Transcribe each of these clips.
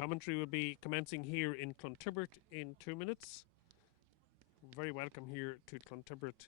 Commentary will be commencing here in Clontibret in 2 minutes. Very welcome here to Clontibret.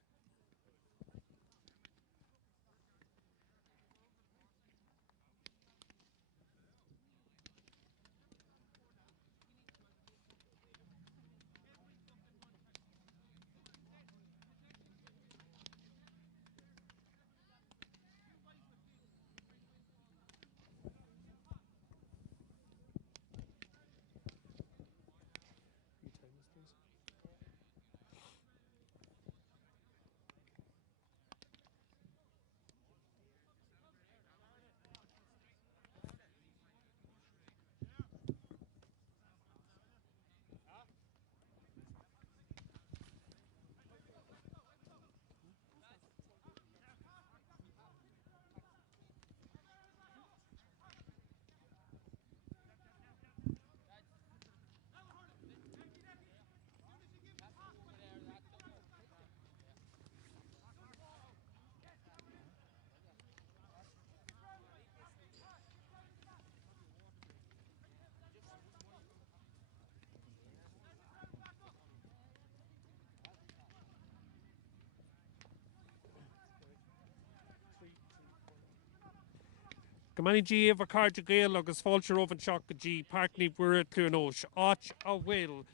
Gymani G of Rackard Gael agus Falcher Oven Shock G Parkney Bura Clunosh Arch a Will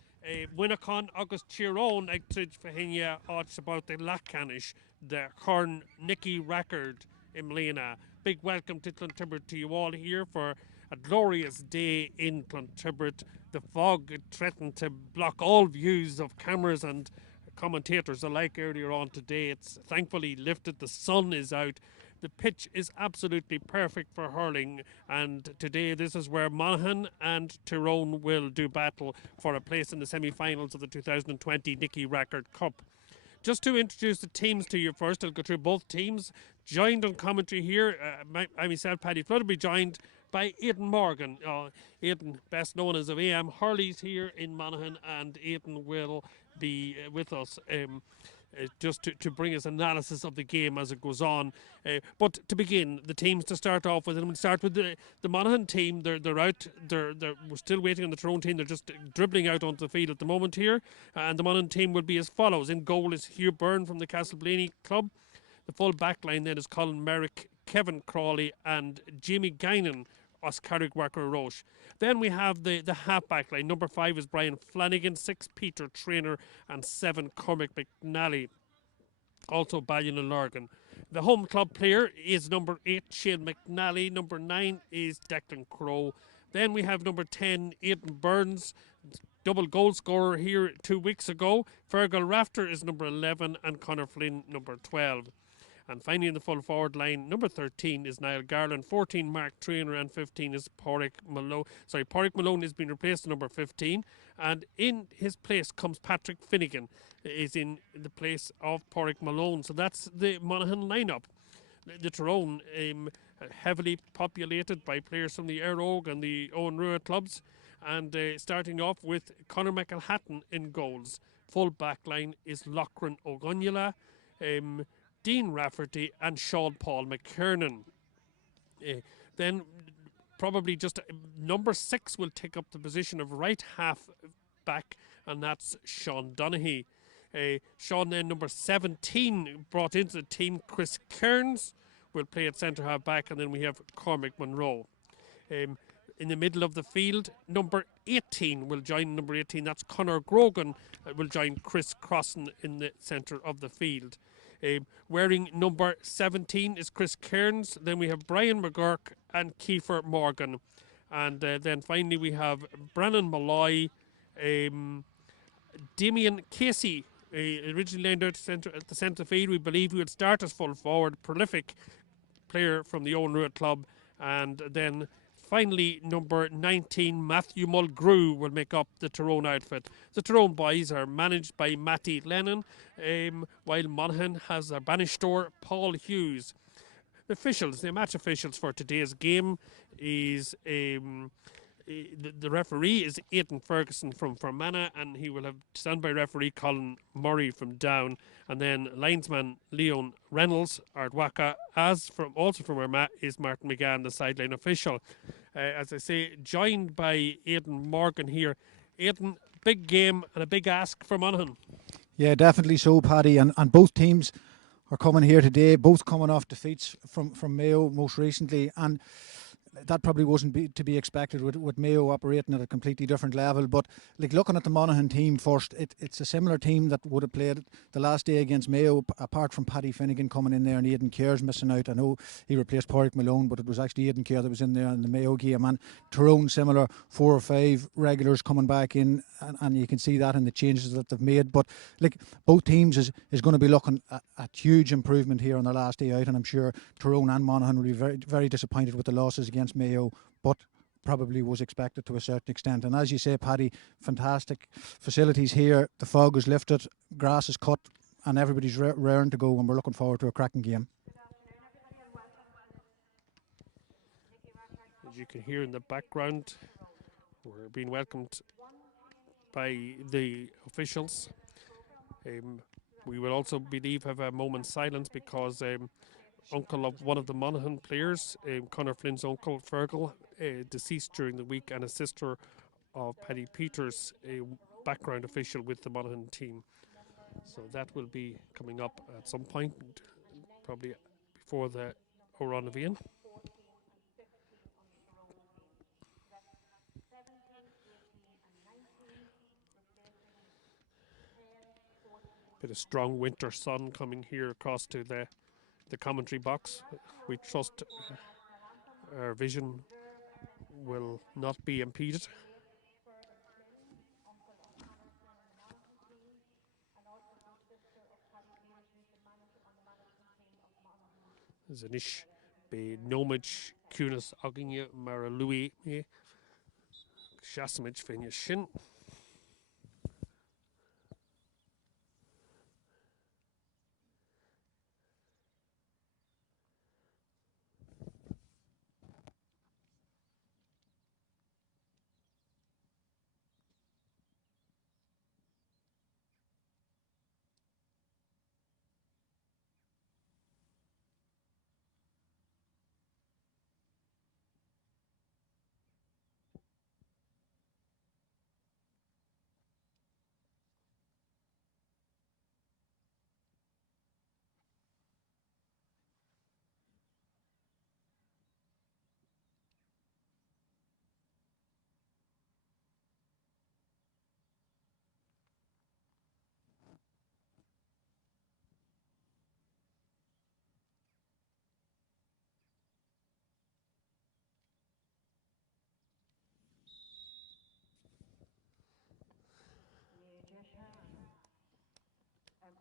Monaghan agus Tyrone ag Trid Fahinia Arch about the Lacanish the Horn Nicky Rackard Imlena. Big welcome to Clontibret to you all here for a glorious day in Clontibret. The fog threatened to block all views of cameras and commentators alike earlier on today. It's thankfully lifted. The sun is out. The pitch is absolutely perfect for hurling, and today this is where Monaghan and Tyrone will do battle for a place in the semi-finals of the 2020 Nicky Rackard Cup. Just to introduce the teams to you first, I'll go through both teams. Joined on commentary here, I myself, Paddy Flood, will be joined by Aidan Morgan. Aidan, best known as of AM Hurley's here in Monaghan, and Aidan will be with us just to bring us analysis of the game as it goes on. But to begin, the teams to start off with, and we'll start with the Monaghan team. They're out. We're still waiting on the Tyrone team. They're just dribbling out onto the field at the moment here. And the Monaghan team will be as follows. In goal is Hugh Byrne from the Castleblaney club. The full back line then is Colin Merrick, Kevin Crawley and Jamie Guinan, Oscarrick Walker Roche. Then we have the half-back line. Number 5 is Brian Flanagan, 6 Peter Traynor and 7 Cormac McNally. Also Ballion and Lurgan. The home club player is number 8 Shane McNally. Number 9 is Declan Crowe. Then we have number 10 Aidan Burns, double goal scorer here 2 weeks ago. Fergal Rafter is number 11 and Conor Flynn number 12. And finally in the full forward line, number 13 is Niall Garland, 14 Mark Traynor and 15 is Pádraig Malone. Sorry, Pádraig Malone has been replaced at number 15, and in his place comes Patrick Finnegan, is in the place of Pádraig Malone. So that's the Monaghan lineup. The Tyrone heavily populated by players from the Éire Óg and the Owen Rua clubs, and starting off with Conor McElhatton in goals. Full back line is Lochran O'Gunula, Dean Rafferty and Sean Paul McKernan. Then probably just number 6 will take up the position of right half back, and that's Sean Donaghy. Sean then number 17 brought into the team. Chris Kearns will play at centre half back, and then we have Cormac Monroe. In the middle of the field, number 18 will join number 18. That's Conor Grogan will join Chris Crossan in the centre of the field. Wearing number 17 is Chris Kearns. Then we have Brian McGurk and Kiefer Morgan. And then finally we have Brannon Malloy, Damien Casey, originally lined out at the centre field. We believe he would start as full forward, prolific player from the Owen Rua club. And then finally, number 19, Matthew Mulgrew, will make up the Tyrone outfit. The Tyrone boys are managed by Matty Lennon, while Monaghan has their banisher, Paul Hughes. The officials, the match officials for today's game is the referee is Aidan Ferguson from Fermanagh, and he will have standby referee Colin Murray from Down, and then linesman Leon Reynolds, Ardwaka, also from Armagh, is Martin McGann, the sideline official. as I say, joined by Aidan Morgan here. Aidan, big game and a big ask for Monaghan. Yeah, definitely so, Paddy. And both teams are coming here today, both coming off defeats from Mayo most recently. And that probably wasn't to be expected with Mayo operating at a completely different level. But like looking at the Monaghan team first, it's a similar team that would have played the last day against Mayo, apart from Paddy Finnegan coming in there and Aidan Kerr's missing out. I know he replaced Pádraig Malone, but it was actually Aidan Kerr that was in there in the Mayo game. And Tyrone, similar, 4 or 5 regulars coming back in, and you can see that in the changes that they've made. But like both teams is going to be looking at huge improvement here on their last day out, and I'm sure Tyrone and Monaghan will be very, very disappointed with the losses against Mayo, but probably was expected to a certain extent. And as you say, Paddy, fantastic facilities here. The fog is lifted, grass is cut, and everybody's raring to go, and we're looking forward to a cracking game. As you can hear in the background, we're being welcomed by the officials. We will also, believe, have a moment's silence because uncle of one of the Monaghan players, Conor Flynn's uncle Fergal, deceased during the week, and a sister of Paddy Peters, a background official with the Monaghan team. So that will be coming up at some point, probably before the Oran of Ian. Bit of strong winter sun coming here across to the commentary box. We trust our vision will not be impeded. There's an ish be nomage cunas aginja mara Louis Shasamich Finya Shin.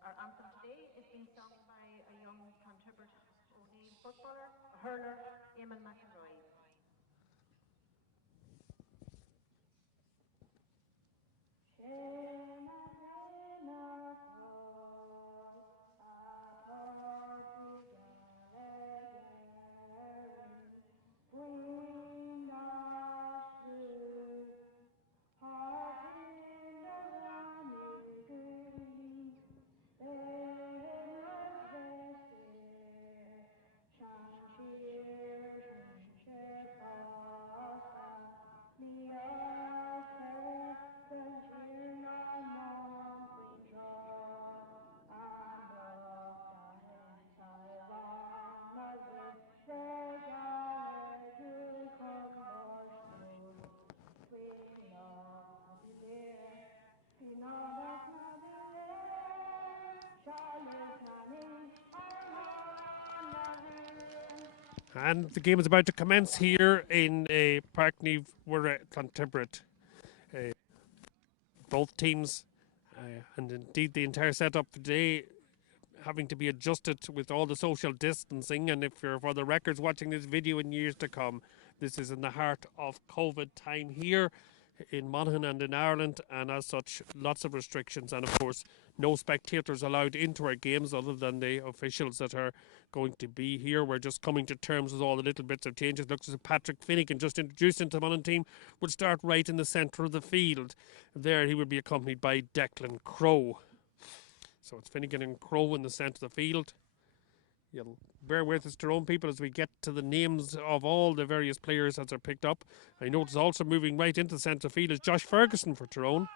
Our anthem today is being sung by a young Clontibret OD footballer, a hurler, Eamon McElroy. And the game is about to commence here in Parkneve, we're Clontibret. Both teams, and indeed the entire setup today, having to be adjusted with all the social distancing. And if you're for the records watching this video in years to come, this is in the heart of COVID time here in Monaghan and in Ireland, and as such lots of restrictions, and of course no spectators allowed into our games other than the officials that are going to be here. We're just coming to terms with all the little bits of changes. Looks as if Patrick Finnegan, just introduced into the Monaghan team, would start right in the centre of the field. There he would be accompanied by Declan Crowe. So it's Finnegan and Crowe in the centre of the field. You'll bear with us, Tyrone people, as we get to the names of all the various players as they're picked up. I notice also moving right into centre field is Josh Ferguson for Tyrone.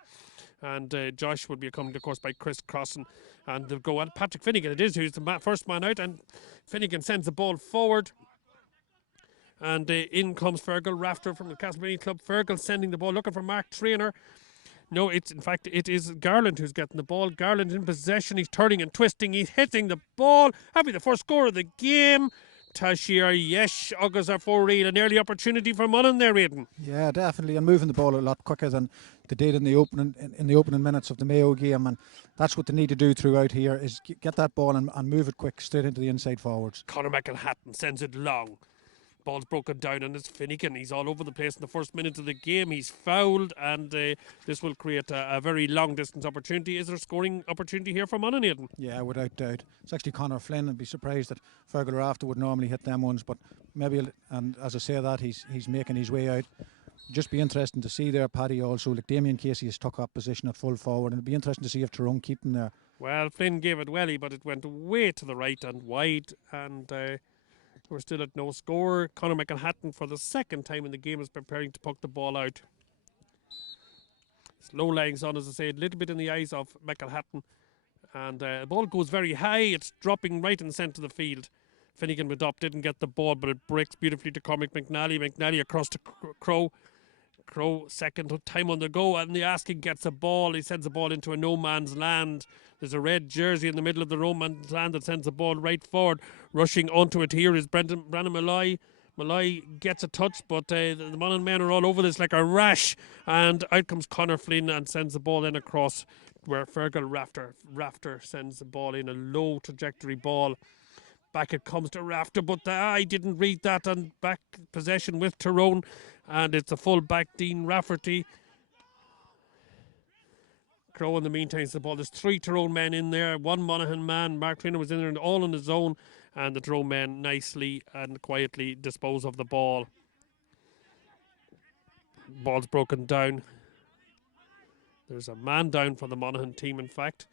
And Josh will be accompanied, of course, by Chris Crossan. And they'll go at Patrick Finnegan, it is, who's the first man out. And Finnegan sends the ball forward. And in comes Fergal Rafter from the Castlemaine Club. Fergal sending the ball, looking for Mark Traynor. No, in fact, it is Garland who's getting the ball. Garland in possession. He's turning and twisting. He's hitting the ball. Having the first score of the game. Tashir Yesh August are for real. An early opportunity for Monaghan there, Aidan. Yeah, definitely, and moving the ball a lot quicker than they did in the opening minutes of the Mayo game, and that's what they need to do throughout here is get that ball and move it quick straight into the inside forwards. Conor McElhatton sends it long. Ball's broken down and it's Finnegan. He's all over the place in the first minute of the game. He's fouled, and this will create a very long distance opportunity. Is there a scoring opportunity here for Monaghan? Yeah, without doubt. It's actually Conor Flynn. I'd be surprised that Fergal Rafter would normally hit them ones, but maybe, and as I say that, he's making his way out. Just be interesting to see there, Paddy, also. Like Damien Casey has took up position at full forward, and it'd be interesting to see if Tyrone keep him there. Well, Flynn gave it welly, but it went way to the right and wide, and we're still at no score. Conor McElhatton, for the second time in the game, is preparing to puck the ball out. Slow legs on, as I say, a little bit in the eyes of McElhatton. And the ball goes very high. It's dropping right in the centre of the field. Finnegan went up, didn't get the ball, but it breaks beautifully to Cormac McNally. McNally across to Crow. Crow, second time on the go, and the asking gets a ball. He sends the ball into a no man's land. There's a red jersey in the middle of the no man's land that sends the ball right forward. Rushing onto it here is Brandon Malloy. Malloy gets a touch, but the Monaghan men are all over this like a rash. And out comes Conor Flynn and sends the ball in across where Fergal Rafter sends the ball in, a low trajectory ball. Back it comes to Rafter, but the eye didn't read that, and back possession with Tyrone. And it's a full back, Dean Rafferty. Crow in the meantime is the ball. There's 3 Tyrone men in there, 1 Monaghan man. Mark Traynor was in there and all on his own. And the Tyrone men nicely and quietly dispose of the ball. Ball's broken down. There's a man down for the Monaghan team, in fact.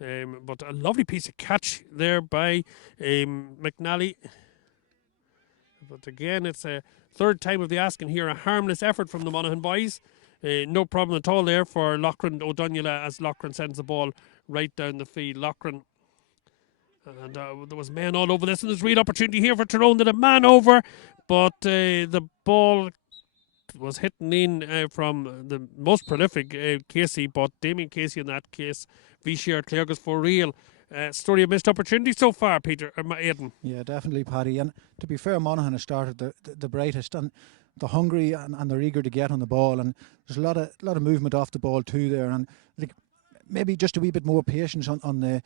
But a lovely piece of catch there by McNally. But again, it's a third time of the asking here. A harmless effort from the Monaghan boys. No problem at all there for Loughran O'Donnell as Loughran sends the ball right down the field. Loughran. And there was men all over this, and there's real opportunity here for Tyrone. Did a man over, but the ball was hitting in from the most prolific Casey, but Damien Casey in that case, Vichar Cleargus for real. Story of missed opportunity so far, Peter, or Aidan. Yeah, definitely, Paddy. And to be fair, Monaghan has started the brightest, and they're hungry and they're eager to get on the ball. And there's a lot of movement off the ball too there, and like, maybe just a wee bit more patience on the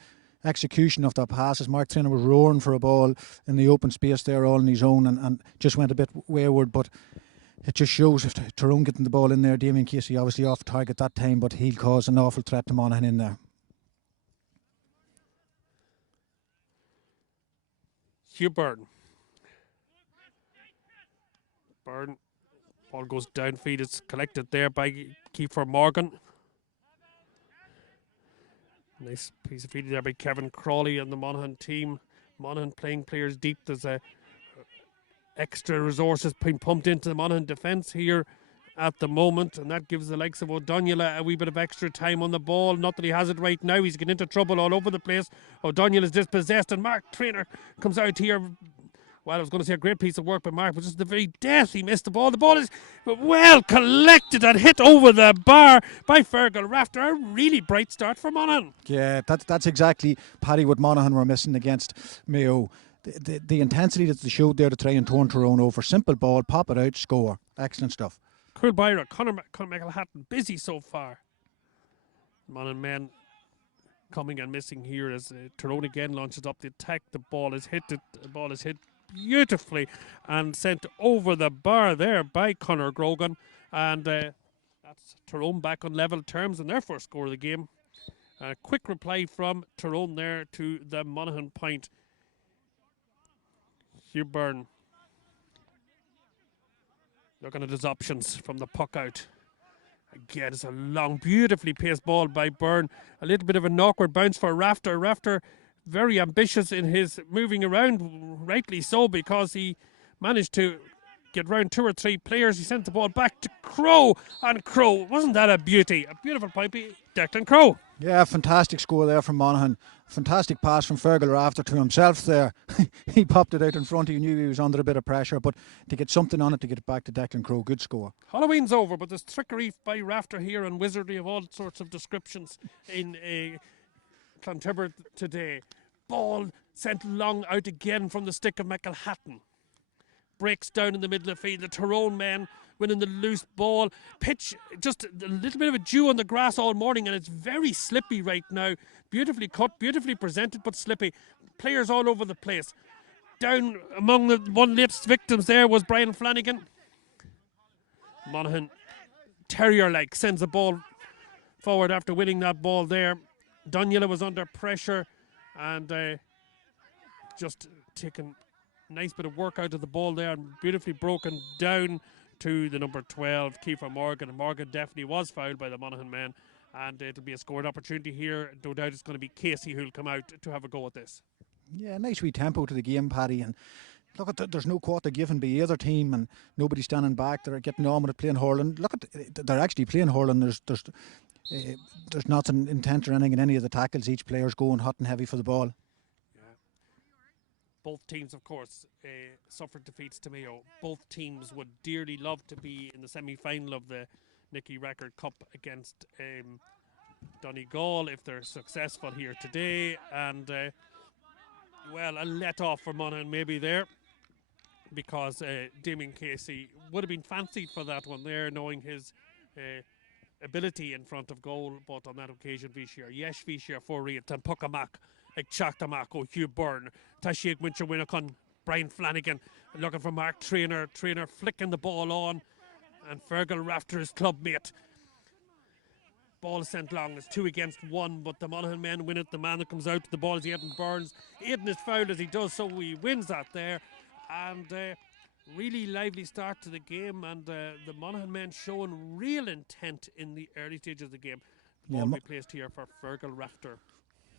execution of their passes. Mark Traynor was roaring for a ball in the open space there all on his own, and just went a bit wayward, but it just shows if Tyrone getting the ball in there. Damien Casey obviously off target that time, but he'll cause an awful threat to Monaghan in there. Hugh Byrne. Ball goes downfield. It's collected there by Kiefer Morgan. Nice piece of feeding there by Kevin Crawley and the Monaghan team. Monaghan playing players deep. There's extra resources being pumped into the Monaghan defence here at the moment, and that gives the likes of O'Donnell a wee bit of extra time on the ball. Not that he has it right now. He's getting into trouble all over the place. O'Donnell is dispossessed, and Mark Traynor comes out here. Well, I was going to say a great piece of work by Mark, but just the very death he missed the ball. The ball is well collected and hit over the bar by Fergal Rafter. A really bright start for Monaghan. Yeah, that's exactly, Paddy, what Monaghan were missing against Mayo. The intensity that they showed there to try and turn Tyrone over. Simple ball, pop it out, score. Excellent stuff. Cool Byra, Conor McElhatton, busy so far. Monaghan men coming and missing here as Tyrone again launches up the attack. The ball is hit beautifully and sent over the bar there by Conor Grogan, and that's Tyrone back on level terms in their first score of the game. A quick reply from Tyrone there to the Monaghan point. Hugh Byrne looking at his options from the puck out. Again, it's a long, beautifully paced ball by Byrne. A little bit of an awkward bounce for Rafter. Rafter very ambitious in his moving around, rightly so, because he managed to get round 2 or 3 players. He sent the ball back to Crow, and Crow, wasn't that a beauty? A beautiful point by Declan Crow. Yeah, fantastic score there from Monaghan. Fantastic pass from Fergal Rafter to himself there. He popped it out in front. He knew he was under a bit of pressure, but to get something on it to get it back to Declan Crow, good score. Halloween's over, but there's trickery by Rafter here and wizardry of all sorts of descriptions in Clontibret today. Ball sent long out again from the stick of McElhatton. Breaks down in the middle of the field. The Tyrone men winning the loose ball. Pitch, just a little bit of a dew on the grass all morning, and it's very slippy right now. Beautifully cut, beautifully presented, but slippy. Players all over the place. Down among the one lapsed victims there was Brian Flanagan. Monaghan, terrier-like, sends the ball forward after winning that ball there. Daniela was under pressure and just taken nice bit of work out of the ball there and beautifully broken down to the number 12, Kiefer Morgan. And Morgan definitely was fouled by the Monaghan men, and it'll be a scored opportunity here. No doubt it's going to be Casey who'll come out to have a go at this. Yeah, nice wee tempo to the game, Paddy. And look at there's no quarter given by either team, and nobody standing back. They're getting on with it, playing hurling. Look at they're actually playing hurling. There's nothing intent or anything in any of the tackles. Each player's going hot and heavy for the ball. Both teams, of course, suffered defeats to Mayo. Both teams would dearly love to be in the semi-final of the Nicky Rackard Cup against Donegal if they're successful here today. And, well, a let-off for Monaghan maybe there, because Damien Casey would have been fancied for that one there, knowing his ability in front of goal. But on that occasion, Vishir, Yesh Vishir, Fori, Tampukamak, Ag Chaktamak, Hugh Byrne, Tashiak Wincher Winnicon, Brian Flanagan, looking for Mark Trainer flicking the ball on, and Fergal Rafter, his clubmate. Ball is sent long, it's 2 against 1, but the Monaghan men win it. The man that comes out to the ball is Aidan Burns. Aidan is fouled as he does, so he wins that there. And really lively start to the game, and the Monaghan men showing real intent in the early stages of the game. Ball be placed here for Fergal Rafter.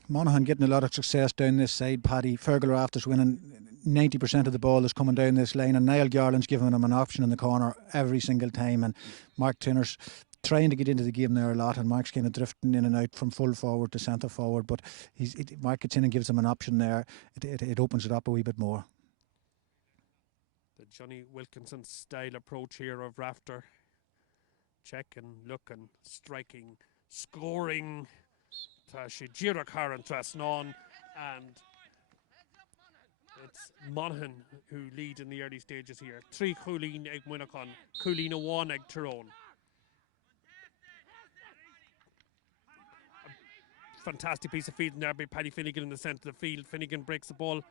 Monaghan getting a lot of success down this side, Paddy. Fergal Rafter's winning 90% of the ball is coming down this lane, and Niall Garland's giving him an option in the corner every single time. And Mark Tinner's trying to get into the game there a lot, and Mark's kind of drifting in and out from full forward to centre forward. But Mark gets in and gives him an option there. It opens it up a wee bit more. The Johnny Wilkinson style approach here of Rafter. Check and look and striking, scoring. Gira Karan Trasnon, and it's Monaghan who lead in the early stages here. 3 Coolleen Ag Winnicon, Coolleen 1 Ag Tyrone. A fantastic piece of fielding there by Paddy Finnegan in the centre of the field. Finnegan breaks the ball.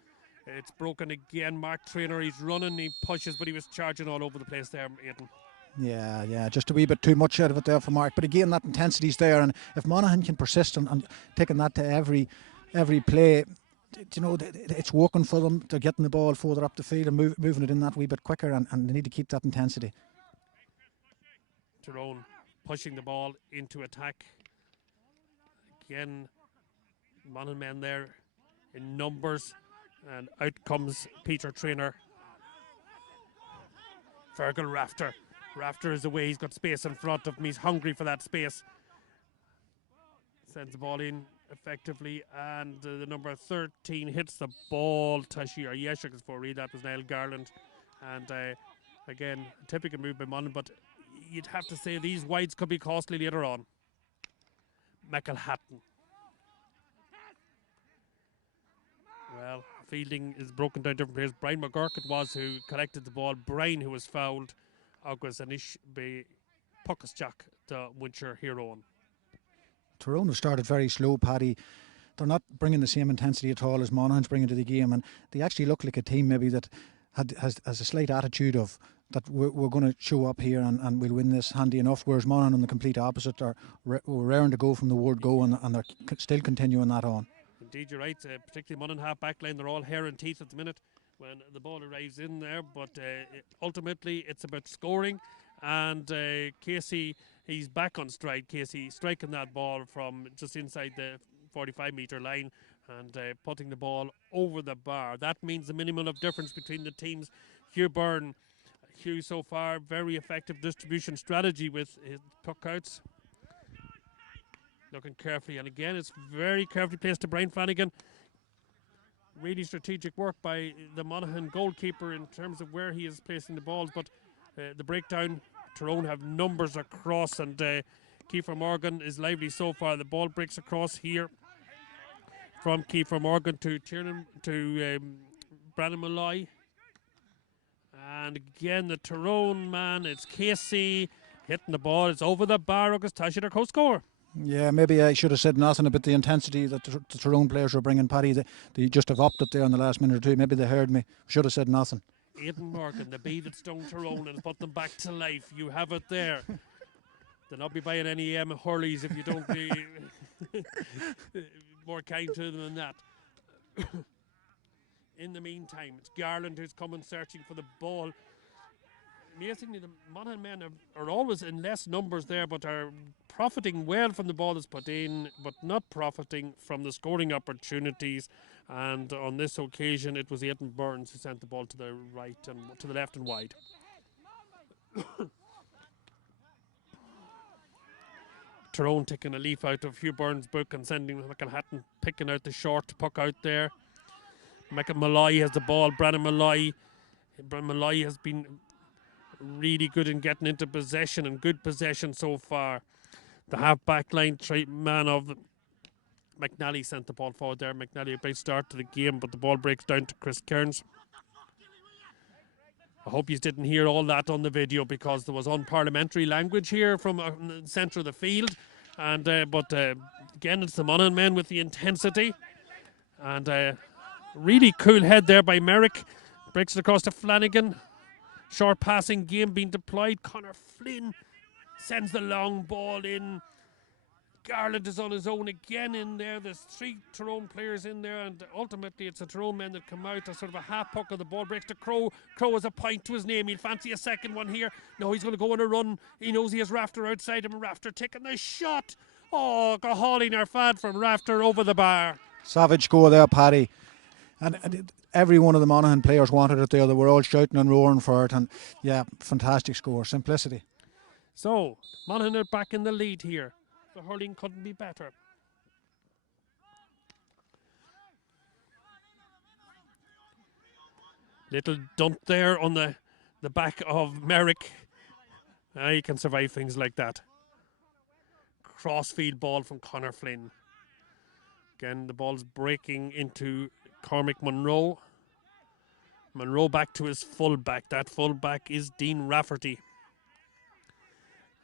It's broken again. Mark Trainer, he's running, he pushes, but he was charging all over the place there, Aidan. Yeah, just a wee bit too much out of it there for Mark. But again, that intensity's there, and if Monaghan can persist on taking that to every play, you know, it's working for them. They're getting the ball further up the field and moving it in that wee bit quicker, and they need to keep that intensity. Tyrone pushing the ball into attack. Again, Monaghan men there in numbers, and out comes Peter Trainer. Fergal Rafter. Rafter is away, he's got space in front of him, he's hungry for that space. Sends the ball in effectively, and the number 13 hits the ball. Tashir Yeshik is for read, that was Niall Garland. And again, a typical move by Monaghan, but you'd have to say these wides could be costly later on. McElhatton. Well, fielding is broken down different players. Brian McGurk it was who collected the ball. Brian who was fouled. Agus Anish be Puckasjack the Wincher hero. Tyrone have started very slow, Paddy. They're not bringing the same intensity at all as Monaghan's bringing to the game, and they actually look like a team maybe that has a slight attitude of that we're going to show up here and we'll win this handy enough, whereas Monaghan on the complete opposite are raring to go from the word go, and they're still continuing that on. Indeed, you're right, particularly Monaghan half back line, they're all hair and teeth at the minute when the ball arrives in there, but ultimately it's about scoring, and Casey, he's back on stride. Casey striking that ball from just inside the 45-metre line and putting the ball over the bar. That means the minimum of difference between the teams. Hugh Byrne, Hugh so far, very effective distribution strategy with his puck outs. Looking carefully, and again, it's very carefully placed to Brian Flanagan. Really strategic work by the Monaghan goalkeeper in terms of where he is placing the balls, but the breakdown, Tyrone have numbers across, and Kiefer Morgan is lively so far. The ball breaks across here from Kiefer Morgan to Tiernan, to Brandon Malloy. And again, the Tyrone man, it's Casey hitting the ball. It's over the bar. August Tashi, their co-scorer. Yeah, maybe I should have said nothing about the intensity that the Tyrone players were bringing, Paddy. They just have upped it there in the last minute or two. Maybe they heard me. Should have said nothing. Aidan Morgan, the bee that stung Tyrone and put them back to life. You have it there. They'll not be buying any Hurleys if you don't be more kind to them than that. In the meantime, it's Garland who's coming searching for the ball. Amazingly, the Monaghan men are always in less numbers there, but are profiting well from the ball that's put in, but not profiting from the scoring opportunities. And on this occasion, it was Aidan Burns who sent the ball to the right and to the left and wide. Tyrone taking a leaf out of Hugh Burns' book and sending McElhatton picking out the short puck out there. Malloy has the ball. Brandon Malloy has been really good in getting into possession, and good possession so far. The half-back line man of McNally sent the ball forward there. McNally a great start to the game, but the ball breaks down to Chris Kearns. I hope you didn't hear all that on the video, because there was unparliamentary language here from the centre of the field. And but again, it's the Monaghan men with the intensity. And really cool head there by Merrick. Breaks it across to Flanagan. Short passing game being deployed. Connor Flynn sends the long ball in. Garland is on his own again in there. There's 3 Tyrone players in there, and ultimately it's the Tyrone men that come out. A sort of a half puck of the ball breaks to Crow. Crow has a point to his name. He'll fancy a second one here. No, he's going to go on a run. He knows he has Rafter outside him. Rafter taking the shot. Oh, go hauling our fad from Rafter over the bar. Savage score there, Paddy. And every one of the Monaghan players wanted it there. They were all shouting and roaring for it. And yeah, fantastic score. Simplicity. So, Monaghan are back in the lead here. The hurling couldn't be better. Little dunt there on the back of Merrick. You can survive things like that. Crossfield ball from Connor Flynn. Again, the ball's breaking into Cormac Monroe. Monroe back to his fullback. That fullback is Dean Rafferty.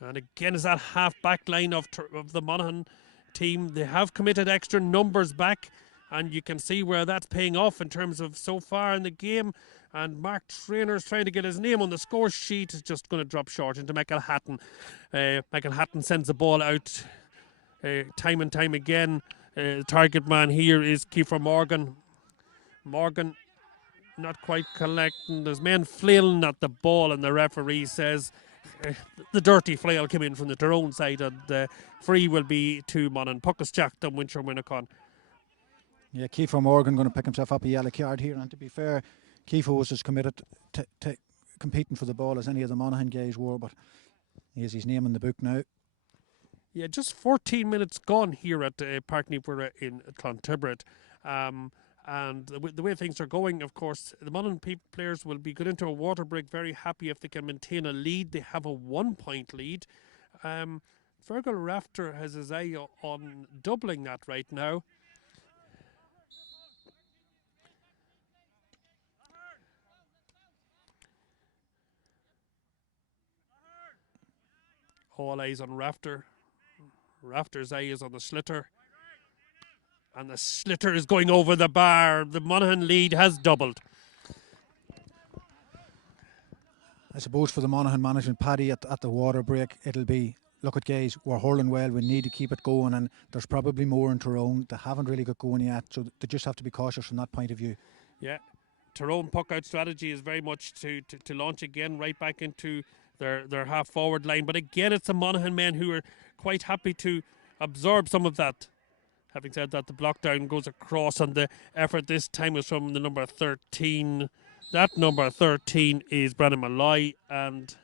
And again, is that half-back line of the Monaghan team. They have committed extra numbers back, and you can see where that's paying off in terms of so far in the game. And Mark Trainor's trying to get his name on the score sheet. Is just going to drop short into McElhatton. McElhatton sends the ball out time and time again. The target man here is Kiefer Morgan. Morgan not quite collecting. There's men flailing at the ball, and the referee says the dirty flail came in from the Tyrone side, and free will be to Monaghan. Puck is jacked on Wincher Winnicon. Yeah, Kiefer Morgan going to pick himself up a yellow card here, and to be fair, Kiefer was as committed to competing for the ball as any of the Monaghan guys were, but he has his name in the book now. Yeah, just 14 minutes gone here at Park Newport in Clontibret. And the way things are going, of course, the Monaghan players will be going into a water break very happy if they can maintain a lead. They have a 1-point lead. Fergal Rafter has his eye on doubling that right now. All eyes on Rafter. Rafter's eye is on the slitter. And the slitter is going over the bar. The Monaghan lead has doubled. I suppose for the Monaghan management, Paddy, at the water break, it'll be, look at guys, we're hurling well, we need to keep it going, and there's probably more in Tyrone. They haven't really got going yet, so they just have to be cautious from that point of view. Yeah, Tyrone puck-out strategy is very much to launch again right back into their half-forward line. But again, it's the Monaghan men who are quite happy to absorb some of that Having said that, the block down goes across, and the effort this time is from the number 13. That number 13 is Brennan Malloy, and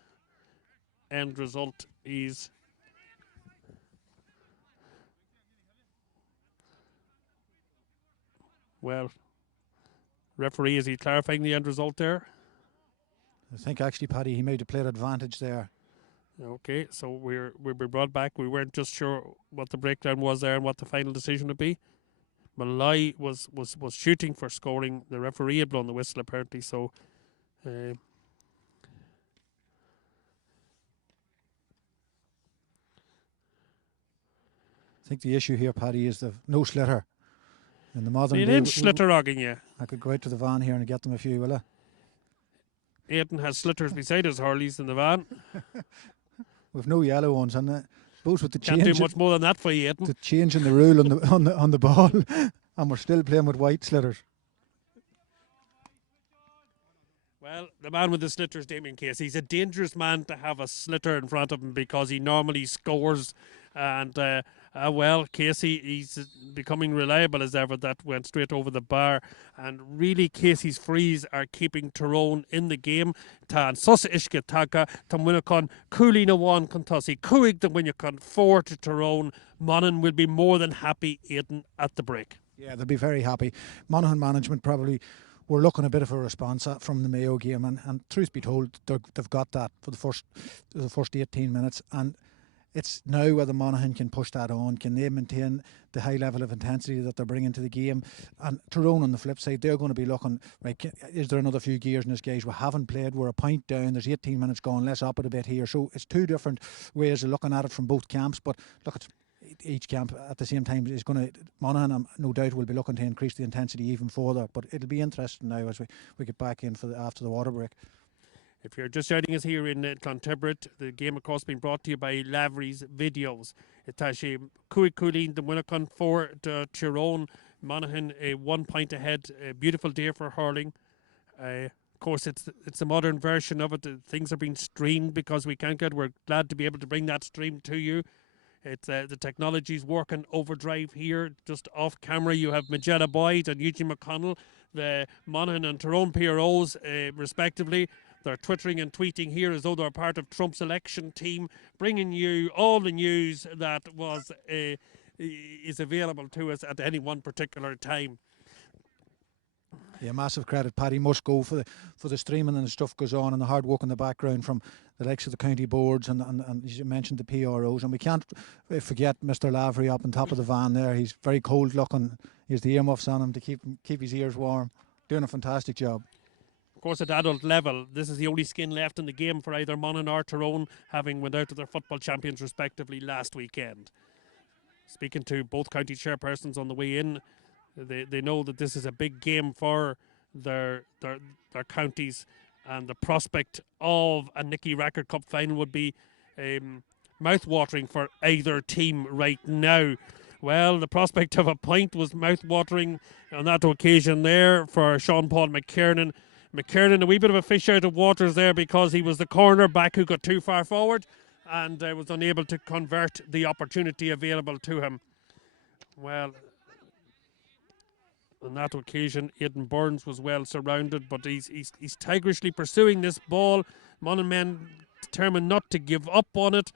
end result is well. Referee, is he clarifying the end result there? I think actually, Paddy, he made a player advantage there. Okay, so we'll be brought back. We weren't just sure what the breakdown was there and what the final decision would be. Malloy was shooting for scoring. The referee had blown the whistle apparently, so I think the issue here, Paddy, is the no slitter. In the modern it day, ain't slitterrogging you. I could go out to the van here and get them a few, will I? Aidan has slitters beside his Hurleys in the van. We've no yellow ones, and both with the Can't change, do much more than that for you, Aidan. the change in the rule on the ball, and we're still playing with white slitters. Well, the man with the slitter is Damien Casey. He's a dangerous man to have a slitter in front of him because he normally scores. And, well, Casey, he's becoming reliable as ever. That went straight over the bar. And really, Casey's frees are keeping Tyrone in the game. Tan Susa Ishka Taka, Tamwinakon, Cooley Nawan Contossi, Kuig the Winnacon, 4 to Tyrone. Monaghan will be more than happy, Aidan, at the break. Yeah, they'll be very happy. Monaghan management probably were looking a bit of a response from the Mayo game, and truth be told, they've got that for the first 18 minutes, and it's now whether Monaghan can push that on. Can they maintain the high level of intensity that they're bringing to the game? And Tyrone on the flip side, they're going to be looking, right, is there another few gears in this, guys? We haven't played, we're a point down, there's 18 minutes gone, let's up it a bit here. So it's two different ways of looking at it from both camps, but look, it's each camp at the same time is going to, Monaghan no doubt will be looking to increase the intensity even further, but it'll be interesting now as we get back in for after the water break. If you're just joining us here in Clontibret, the game of course being brought to you by Lavery's Videos. Itashi Kuikulin, the Winnacon 4 to Tyrone, Monaghan 1 point ahead. A beautiful day for hurling. Of course, it's the modern version of it. Things are being streamed because we can't get. We're glad to be able to bring that stream to you. It's the technology's working overdrive here. Just off camera, you have Magella Boyd and Eugene McConnell, the Monaghan and Tyrone PROs, respectively. They're twittering and tweeting here as though they're part of Trump's election team, bringing you all the news that is available to us at any one particular time. Yeah, massive credit. Paddy must go for the streaming and the stuff goes on and the hard work in the background from the likes of the county boards and as you mentioned, the PROs. And we can't forget Mr. Lavery up on top of the van there. He's very cold looking. He has the earmuffs on him to keep his ears warm. Doing a fantastic job. Of course, at adult level, this is the only skin left in the game for either Monaghan or Tyrone, having went out to their football champions respectively last weekend. Speaking to both county chairpersons on the way in, they know that this is a big game for their counties, and the prospect of a Nicky Rackard Cup final would be mouth-watering for either team right now. Well, the prospect of a point was mouth-watering on that occasion there for Sean Paul McKiernan. McKiernan, a wee bit of a fish out of waters there because he was the corner back who got too far forward and was unable to convert the opportunity available to him. Well, on that occasion, Aidan Burns was well surrounded, but he's tigerishly pursuing this ball. Monaghan men determined not to give up on it.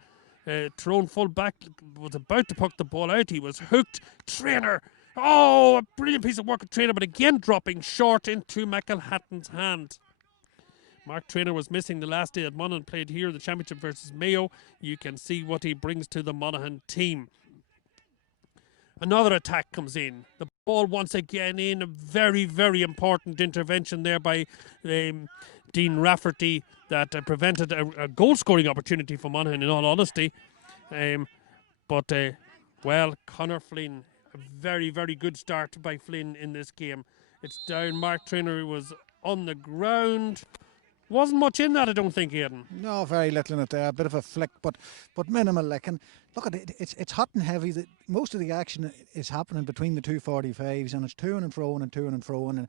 Tyrone full back was about to puck the ball out. He was hooked. Trainer. Oh, a brilliant piece of work of Trainer, but again dropping short into McElhatton's hand. Mark Trainer was missing the last day that Monaghan played here, the championship versus Mayo. You can see what he brings to the Monaghan team. Another attack comes in. The ball once again in. A very, very important intervention there by Dean Rafferty that prevented a goal-scoring opportunity for Monaghan, in all honesty. Well, Conor Flynn, a very, very good start by Flynn in this game. It's down. Mark Trainer was on the ground. Wasn't much in that, I don't think, Aidan. No, very little in it there. A bit of a flick, but minimal. Like, and look at it. It's hot and heavy. Most of the action is happening between the 245s, and it's to and fro and to and fro. And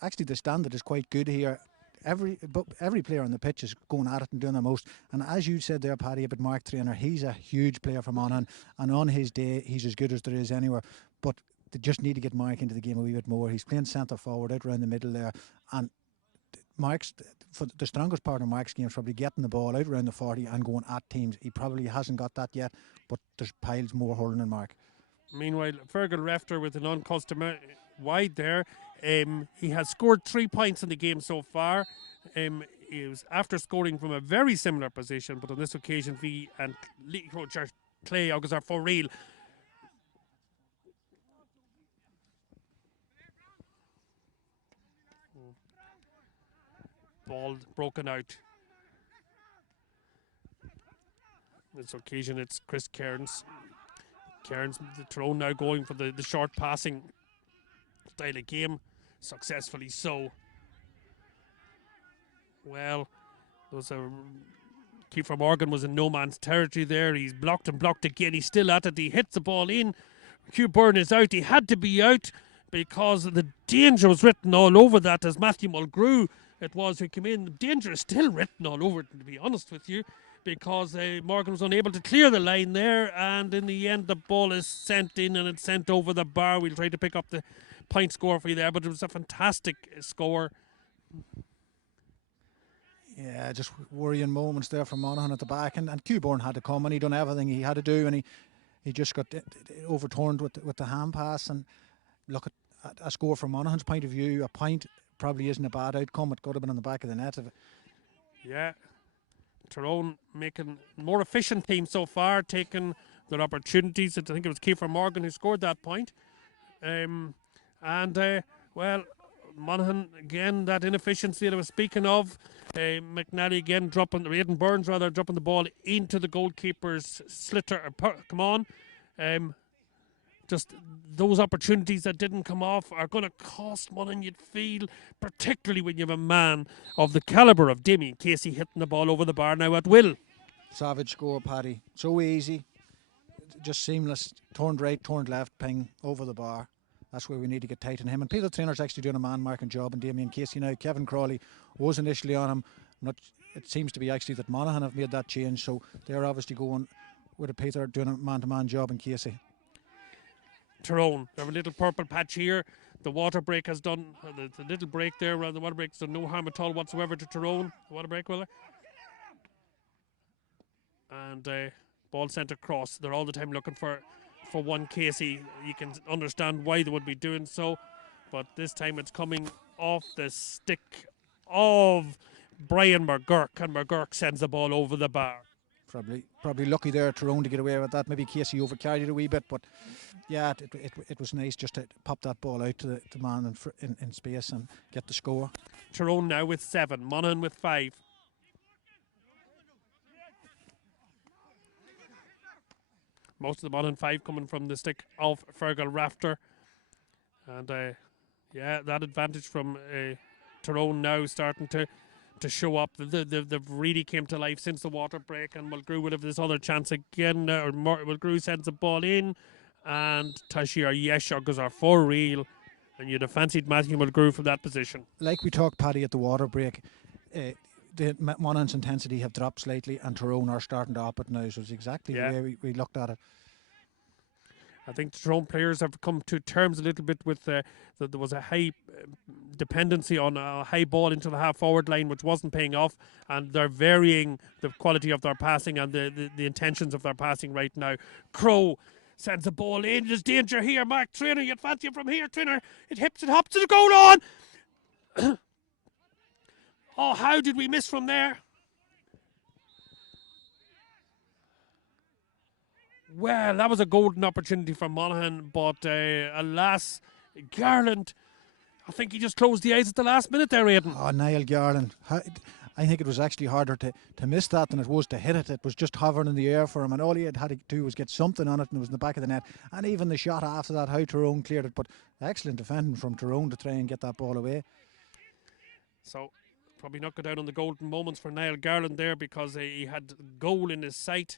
actually, the standard is quite good here. Every player on the pitch is going at it and doing their most. And as you said there, Paddy, about Mark Trainer, he's a huge player for Monaghan, and on his day, he's as good as there is anywhere. they just need to get Mark into the game a wee bit more. He's playing centre forward out around the middle there, and Mark's, for the strongest part of Mark's game is probably getting the ball out around the 40 and going at teams. He probably hasn't got that yet, but there's piles more hurling than Mark. Meanwhile, Fergal Rafter with an uncustomary wide there. He has scored 3 points in the game so far. He was after scoring from a very similar position, but on this occasion, V and Clay August are for real. Ball broken out. This occasion, it's Chris Cairns. Cairns, the Tyrone now going for the short passing style of game, successfully so. Well, Kiefer Morgan was in no man's territory there. He's blocked and blocked again. He's still at it. He hits the ball in. Hugh Byrne is out. He had to be out because the danger was written all over that as Matthew Mulgrew it was who came in. The danger is still written all over it, to be honest with you, because Morgan was unable to clear the line there, and in the end the ball is sent in and it's sent over the bar. We'll try to pick up the point score for you there, but it was a fantastic score. Yeah, just worrying moments there from Monaghan at the back, and Coburn had to come and he done everything he had to do, and he just got overturned with the hand pass. And look at a score from Monaghan's point of view, a point probably isn't a bad outcome. It could have been on the back of the net. Yeah, Tyrone making more efficient team so far, taking their opportunities. I think it was Kiefer Morgan who scored that point. Well, Monaghan again, that inefficiency that I was speaking of. McNally again Aidan Burns rather dropping the ball into the goalkeeper's slitter. Come on. Just those opportunities that didn't come off are going to cost Monaghan, you'd feel, particularly when you have a man of the calibre of Damien Casey hitting the ball over the bar now at will. Savage score, Paddy. So easy. Just seamless. Turned right, turned left, ping over the bar. That's where we need to get tight on him. And Peter Trainer's actually doing a man-marking job on Damien Casey now. Kevin Crawley was initially on him. It seems to be actually that Monaghan have made that change, so they're obviously going with a Peter doing a man-to-man job in Casey. Tyrone, they have a little purple patch here. The water break has done, the little break there around the water break has done no harm at all whatsoever to Tyrone. The water break, will it? And ball sent across. They're all the time looking for one Casey. You can understand why they would be doing so, but this time it's coming off the stick of Brian McGurk, and McGurk sends the ball over the bar. Probably lucky there, Tyrone, to get away with that. Maybe Casey overcarried it a wee bit, but yeah, it was nice just to pop that ball out to the man in space and get the score. Tyrone now with 7, Monaghan with 5. Most of the Monaghan 5 coming from the stick of Fergal Rafter. And that advantage from Tyrone now starting to show up. They've really came to life since the water break, and Mulgrew will have this other chance again. Mulgrew sends the ball in, and Tashir Yeshog goes for real. And you'd have fancied Matthew Mulgrew from that position. Like we talked, Paddy, at the water break, the Monaghan's intensity have dropped slightly, and Tyrone are starting to up it now, so it's exactly the way we looked at it. I think the Tyrone players have come to terms a little bit with that there was a high dependency on a high ball into the half-forward line, which wasn't paying off, and they're varying the quality of their passing and the intentions of their passing right now. Crow sends the ball in. There's danger here. Mark Trainer, you'd fancy it from here. Trainer, it hops to the goal on. Oh, how did we miss from there? Well, that was a golden opportunity for Monaghan, but alas, Garland, I think he just closed the eyes at the last minute there, Aidan. Oh, Niall Garland. I think it was actually harder to miss that than it was to hit it. It was just hovering in the air for him, and all he had to do was get something on it, and it was in the back of the net. And even the shot after that, how Tyrone cleared it, but excellent defending from Tyrone to try and get that ball away. So, probably not go down on the golden moments for Niall Garland there, because he had goal in his sight.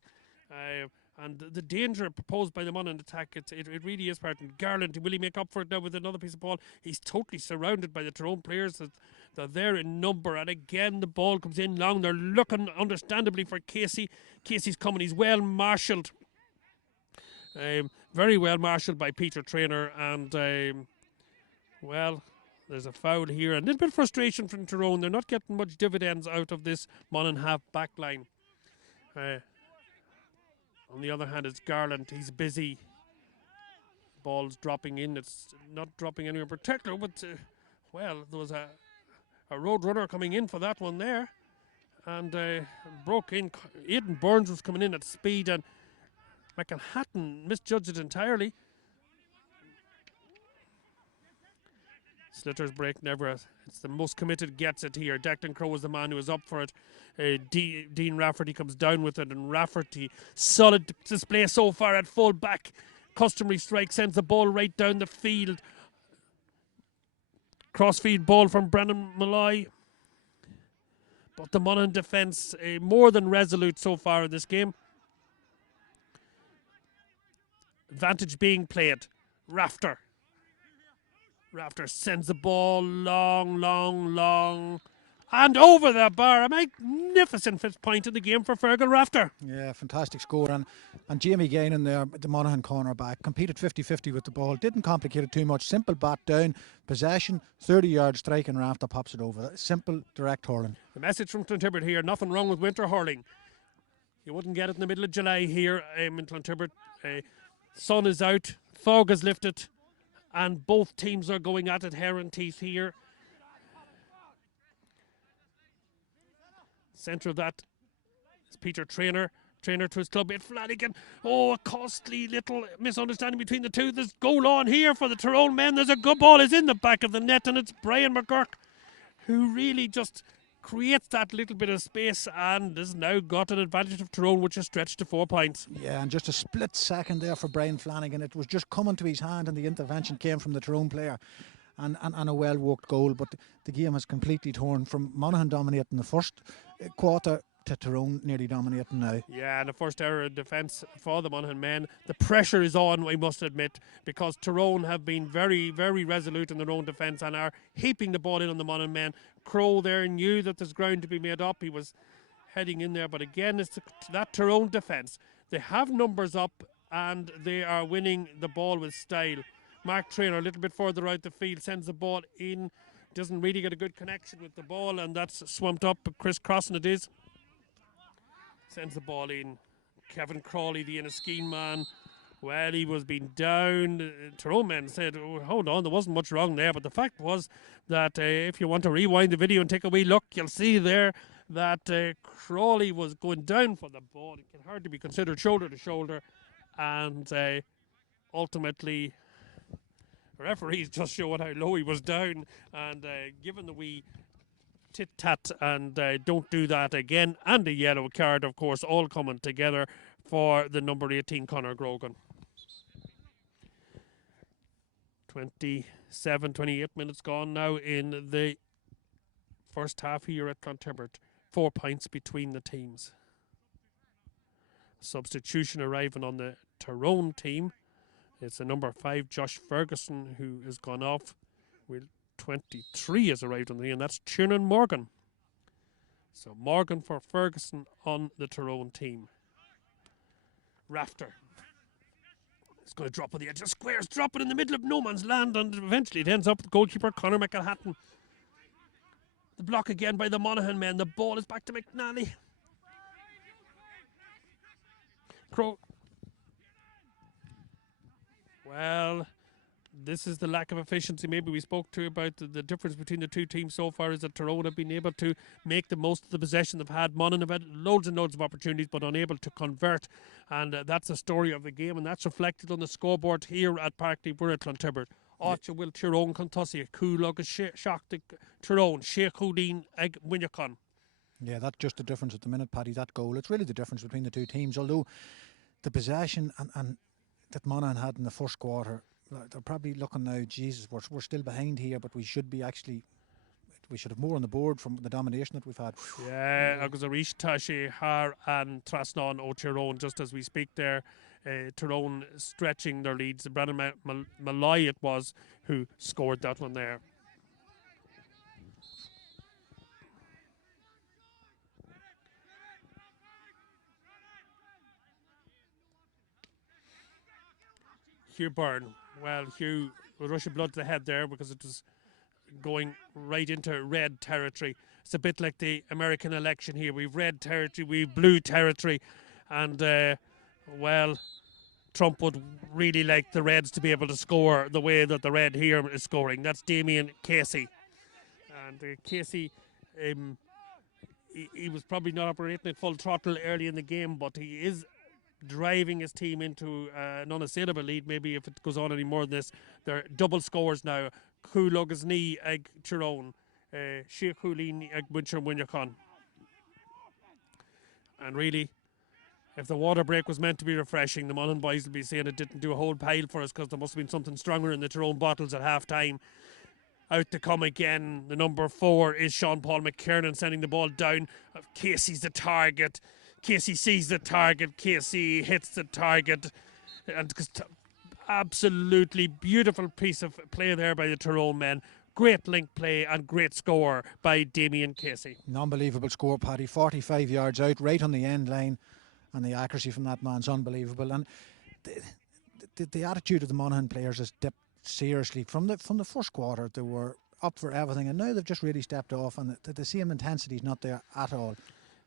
And the danger proposed by the Monaghan attack, it really is part. And Garland, will he make up for it now with another piece of ball? He's totally surrounded by the Tyrone players. They're there in number. And again, the ball comes in long. They're looking, understandably, for Casey. Casey's coming. He's well marshalled. Very well marshalled by Peter Traynor, and well, there's a foul here. A little bit of frustration from Tyrone. They're not getting much dividends out of this Monaghan half back line. On the other hand, it's Garland. He's busy. Ball's dropping in. It's not dropping anywhere particular, but well, there was a road runner coming in for that one there, and broke in. Aidan Burns was coming in at speed, and McElhatton misjudged it entirely. Slitter's break never. It's the most committed gets it here. Declan Crowe was the man who was up for it. Dean Rafferty comes down with it, and Rafferty, solid display so far at full back. Customary strike sends the ball right down the field. Crossfield ball from Brennan Malloy. But the Monaghan defence more than resolute so far in this game. Advantage being played. Rafter sends the ball long, and over the bar. A magnificent fifth point in the game for Fergal Rafter. Yeah, fantastic score. And Jamie Gainan there, the Monaghan cornerback, competed 50-50 with the ball. Didn't complicate it too much. Simple bat down, possession, 30 yards strike, and Rafter pops it over. Simple, direct hurling. The message from Clontibret here, nothing wrong with winter hurling. You wouldn't get it in the middle of July here in Clontibret. Sun is out, fog is lifted, and both teams are going at it hair and teeth here. Centre of that is Peter Traynor. Traynor to his clubmate Flanagan. Oh, a costly little misunderstanding between the two. There's goal on here for the Tyrone men. There's a good ball is in the back of the net, and it's Brian McGurk who really just creates that little bit of space and has now got an advantage of Tyrone, which is stretched to 4 points. Yeah, and just a split second there for Brian Flanagan. It was just coming to his hand, and the intervention came from the Tyrone player. And a well-worked goal, but the game has completely torn from Monaghan dominating the first quarter to Tyrone nearly dominating now. Yeah, and the first error in defence for the Monaghan men. The pressure is on, we must admit, because Tyrone have been very, very resolute in their own defence and are heaping the ball in on the Monaghan men. Crowe there knew that there's ground to be made up. He was heading in there, but again, it's that Tyrone defence. They have numbers up and they are winning the ball with style. Mark Traynor a little bit further out the field, sends the ball in, doesn't really get a good connection with the ball, and that's swamped up. Chris Crossan it is. Sends the ball in. Kevin Crawley, the Inniskeen man, well, he was being down. Tyrone men said, oh, hold on, there wasn't much wrong there, but the fact was that if you want to rewind the video and take a wee look, you'll see there that Crawley was going down for the ball. It can hardly be considered shoulder to shoulder, and ultimately referees just showed how low he was down, and given the wee tit-tat and don't do that again, and a yellow card, of course, all coming together for the number 18 Conor Grogan. 28 minutes gone now in the first half here at Clontibret. 4 points between the teams. Substitution arriving on the Tyrone team. It's the number 5, Josh Ferguson, who has gone off. With 23 has arrived on the end. That's Tiernan Morgan. So Morgan for Ferguson on the Tyrone team. Rafter. It's going to drop on the edge of squares. Drop it in the middle of no man's land, and eventually it ends up with goalkeeper Conor McElhatton. The block again by the Monaghan men. The ball is back to McNally. Crowe. Well, this is the lack of efficiency maybe we spoke to about the difference between the two teams so far is that Tyrone have been able to make the most of the possession they've had. Monaghan have had loads and loads of opportunities but unable to convert, and that's the story of the game, and that's reflected on the scoreboard here at Parkney-Burra Clontibret. Áit will Tyrone Contussia, Cool agus Shock Tyrone, Sheikh Houdin Ag Winnacon. Yeah, that's just the difference at the minute, Paddy, that goal. It's really the difference between the two teams, although the possession and that Monaghan had in the first quarter, they're probably looking now, Jesus, we're still behind here, but we should have more on the board from the domination that we've had. Yeah, agus a ríis tá sé Har and Trasnon o Tyrone, just as we speak there. Tyrone stretching their leads. Brandon Malloy it was who scored that one there. Hugh Byrne. Well, Hugh, a rush of blood to the head there because it was going right into red territory. It's a bit like the American election here. We've red territory, we've blue territory, and well, Trump would really like the Reds to be able to score the way that the Red here is scoring. That's Damien Casey. And Casey, he was probably not operating at full throttle early in the game, but he is driving his team into an unassailable lead. Maybe if it goes on any more than this, they're double scores now. Cúlagus ní ag Tyrone, Sheikh Hulín ag Winchacon. And really, if the water break was meant to be refreshing, the Monaghan boys will be saying it didn't do a whole pile for us because there must have been something stronger in the Tyrone bottles at half time. Out to come again, the number 4 is Sean Paul McKiernan sending the ball down. Casey's the target. Casey sees the target. Casey hits the target. And absolutely beautiful piece of play there by the Tyrone men. Great link play and great score by Damien Casey. An unbelievable score, Paddy. 45 yards out, right on the end line. And the accuracy from that man's unbelievable. And the attitude of the Monaghan players has dipped seriously from the first quarter. They were up for everything, and now they've just really stepped off, and the same intensity is not there at all.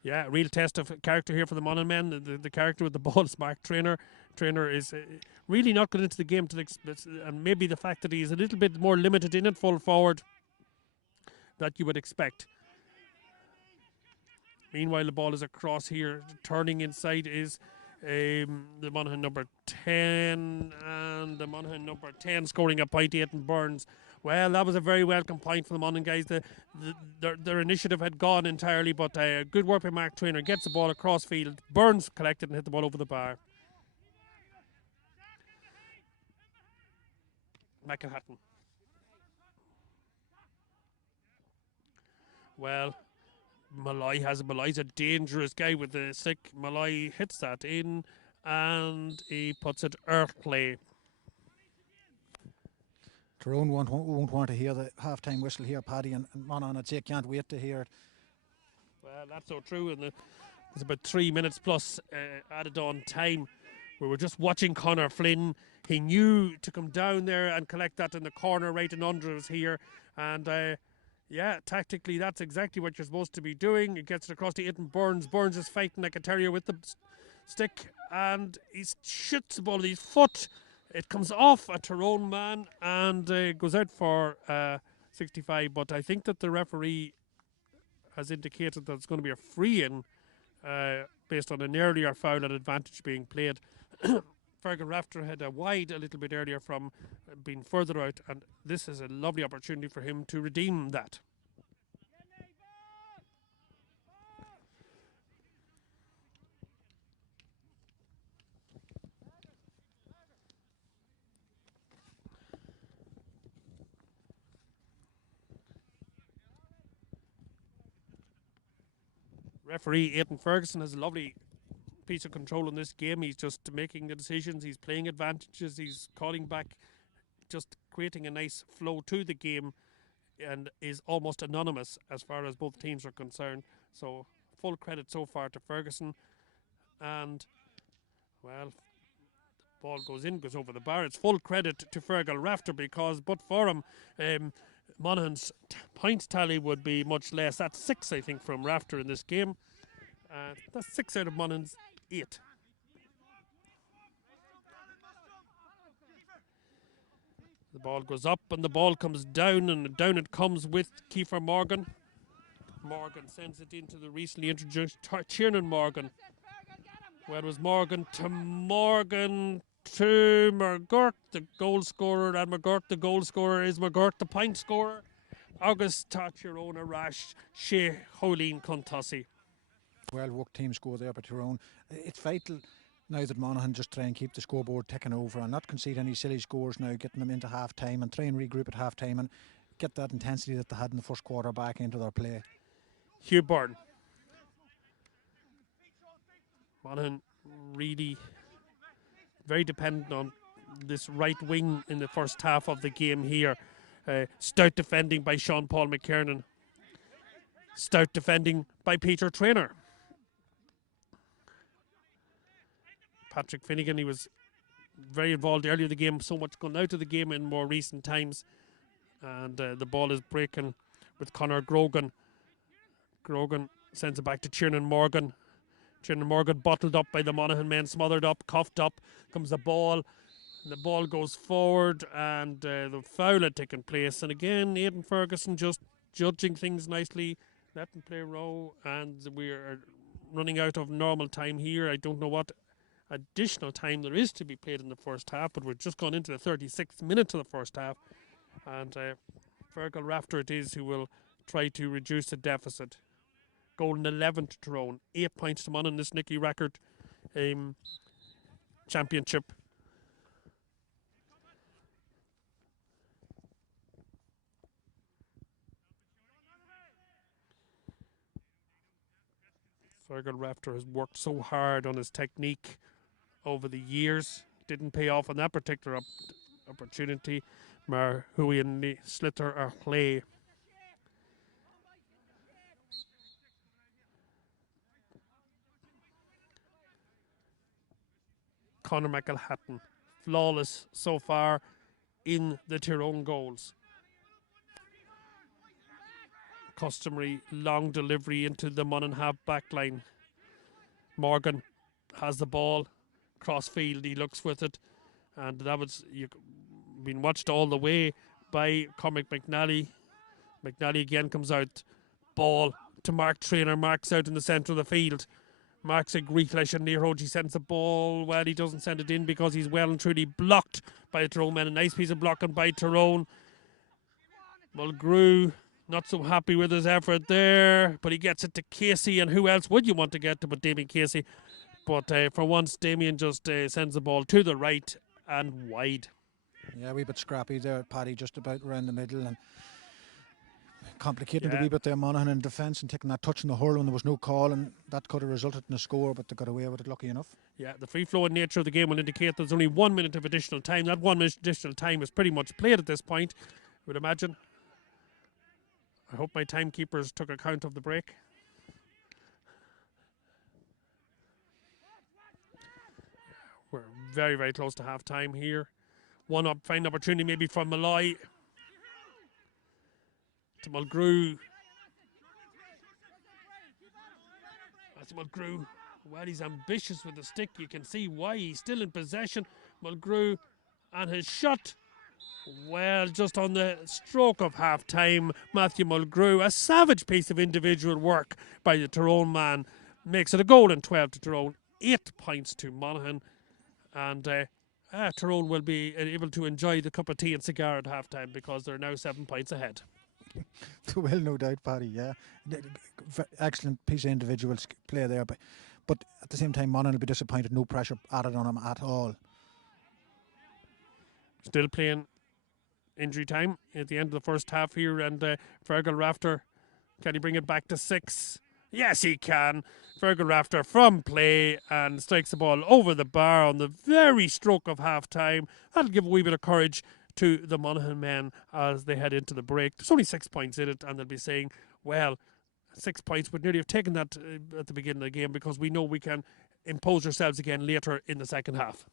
Yeah, a real test of character here for the Monaghan men. The character with the ball is Mark Traynor. Traynor is really not going into the game to the and maybe the fact that he's a little bit more limited in it full forward that you would expect. Meanwhile, the ball is across here. Turning inside is the Monaghan number 10, and the Monaghan number 10 scoring a point, Aidan Burns. Well, that was a very welcome point for the Monaghan guys. Their initiative had gone entirely, but good work by Mark Traynor. Gets the ball across field. Burns collected and hit the ball over the bar. McElhatton. Well, Malloy's a dangerous guy with the stick. Malloy hits that in and he puts it earthly. Tyrone won't want to hear the half-time whistle here, Paddy, and Monaghan, I'd say, can't wait to hear it. Well, that's so true. And there's about 3 minutes plus added on time. We were just watching Conor Flynn. He knew to come down there and collect that in the corner right and under us here. And yeah, tactically, that's exactly what you're supposed to be doing. He gets it across to Aidan Burns. Burns is fighting like a terrier with the stick, and he shoots the ball with his foot. It comes off a Tyrone man and goes out for 65. But I think that the referee has indicated that it's going to be a free-in based on an earlier foul and advantage being played. Fergal Rafter had a wide a little bit earlier from being further out, and this is a lovely opportunity for him to redeem that. Referee Aidan Ferguson has a lovely piece of control in this game. He's just making the decisions, he's playing advantages, he's calling back, just creating a nice flow to the game, and is almost anonymous as far as both teams are concerned. So full credit so far to Ferguson. And well, the ball goes in, goes over the bar. It's full credit to Fergal Rafter, because but for him, Monaghan's points tally would be much less. That's 6, I think, from Rafter in this game. That's 6 out of Monaghan's 8. The ball goes up and the ball comes down, and down it comes with Kiefer Morgan. Morgan sends it into the recently introduced Tiernan Morgan. Where was Morgan to Morgan to McGirt, the goal scorer, and McGirt, the goal scorer, is McGirt the point scorer. August Tyrone Rash, Shea Holleen Contussi. Well worked team score there by Tyrone. It's vital now that Monaghan just try and keep the scoreboard ticking over and not concede any silly scores now, getting them into half time and try and regroup at half time and get that intensity that they had in the first quarter back into their play. Hugh Byrne. Monaghan really very dependent on this right wing in the first half of the game here. Stout defending by Sean Paul McKiernan. Stout defending by Peter Traynor. Patrick Finnegan, he was very involved earlier in the game, so much gone out of the game in more recent times. And the ball is breaking with Conor Grogan. Grogan sends it back to Tiernan Morgan. Tiernan Morgan bottled up by the Monaghan men, smothered up, cuffed up. Comes the ball. And the ball goes forward, and the foul had taken place. And again, Aidan Ferguson just judging things nicely, letting play row. And we're running out of normal time here. I don't know what additional time there is to be played in the first half, but we're just gone into the 36th minute of the first half. And Fergal Rafter it is who will try to reduce the deficit. Golden 11 to Tyrone, 8 points to Monaghan in this Nicky Rackard championship. Fergal Rafter has worked so hard on his technique over the years. Didn't pay off on that particular opportunity. Maar Hui and Slitter are play. Conor McElhatton, flawless so far in the Tyrone goals. Customary long delivery into the Monaghan backline. Morgan has the ball, crossfield, he looks with it, and that was been watched all the way by Cormac McNally. McNally again comes out, ball to Mark Trainer. Mark's out in the centre of the field. Mark's a Greeklish and Nearhoge. He sends the ball. Well, he doesn't send it in because he's well and truly blocked by the Tyrone men. A nice piece of blocking by Tyrone. Mulgrew not so happy with his effort there, but he gets it to Casey. And who else would you want to get to but Damien Casey? But for once, Damien just sends the ball to the right and wide. Yeah, a wee bit scrappy there, Paddy, just about around the middle, and complicated a wee bit there, Monaghan in defence, and taking that touch in the hurl when there was no call, and that could have resulted in a score, but they got away with it, lucky enough. Yeah, the free-flowing nature of the game will indicate there's only 1 minute of additional time. That 1 minute additional time is pretty much played at this point, I would imagine. I hope my timekeepers took account of the break. We're very, very close to half-time here. One up, fine opportunity maybe from Malloy. To Mulgrew. That's Mulgrew. Well, he's ambitious with the stick. You can see why he's still in possession. Mulgrew and his shot. Well, just on the stroke of half-time, Matthew Mulgrew, a savage piece of individual work by the Tyrone man, makes it a goal in 12 to Tyrone. 8 points to Monaghan. And Tyrone will be able to enjoy the cup of tea and cigar at half-time because they're now 7 points ahead. Well, no doubt, Paddy, yeah. Excellent piece of individual play there. But at the same time, Monaghan will be disappointed. No pressure added on him at all. Still playing injury time at the end of the first half here. And Fergal Rafter, can he bring it back to 6? Yes, he can. Fergal Rafter from play and strikes the ball over the bar on the very stroke of half-time. That'll give a wee bit of courage to the Monaghan men as they head into the break. There's only 6 points in it, and they'll be saying, well, 6 points would nearly have taken that at the beginning of the game because we know we can impose ourselves again later in the second half.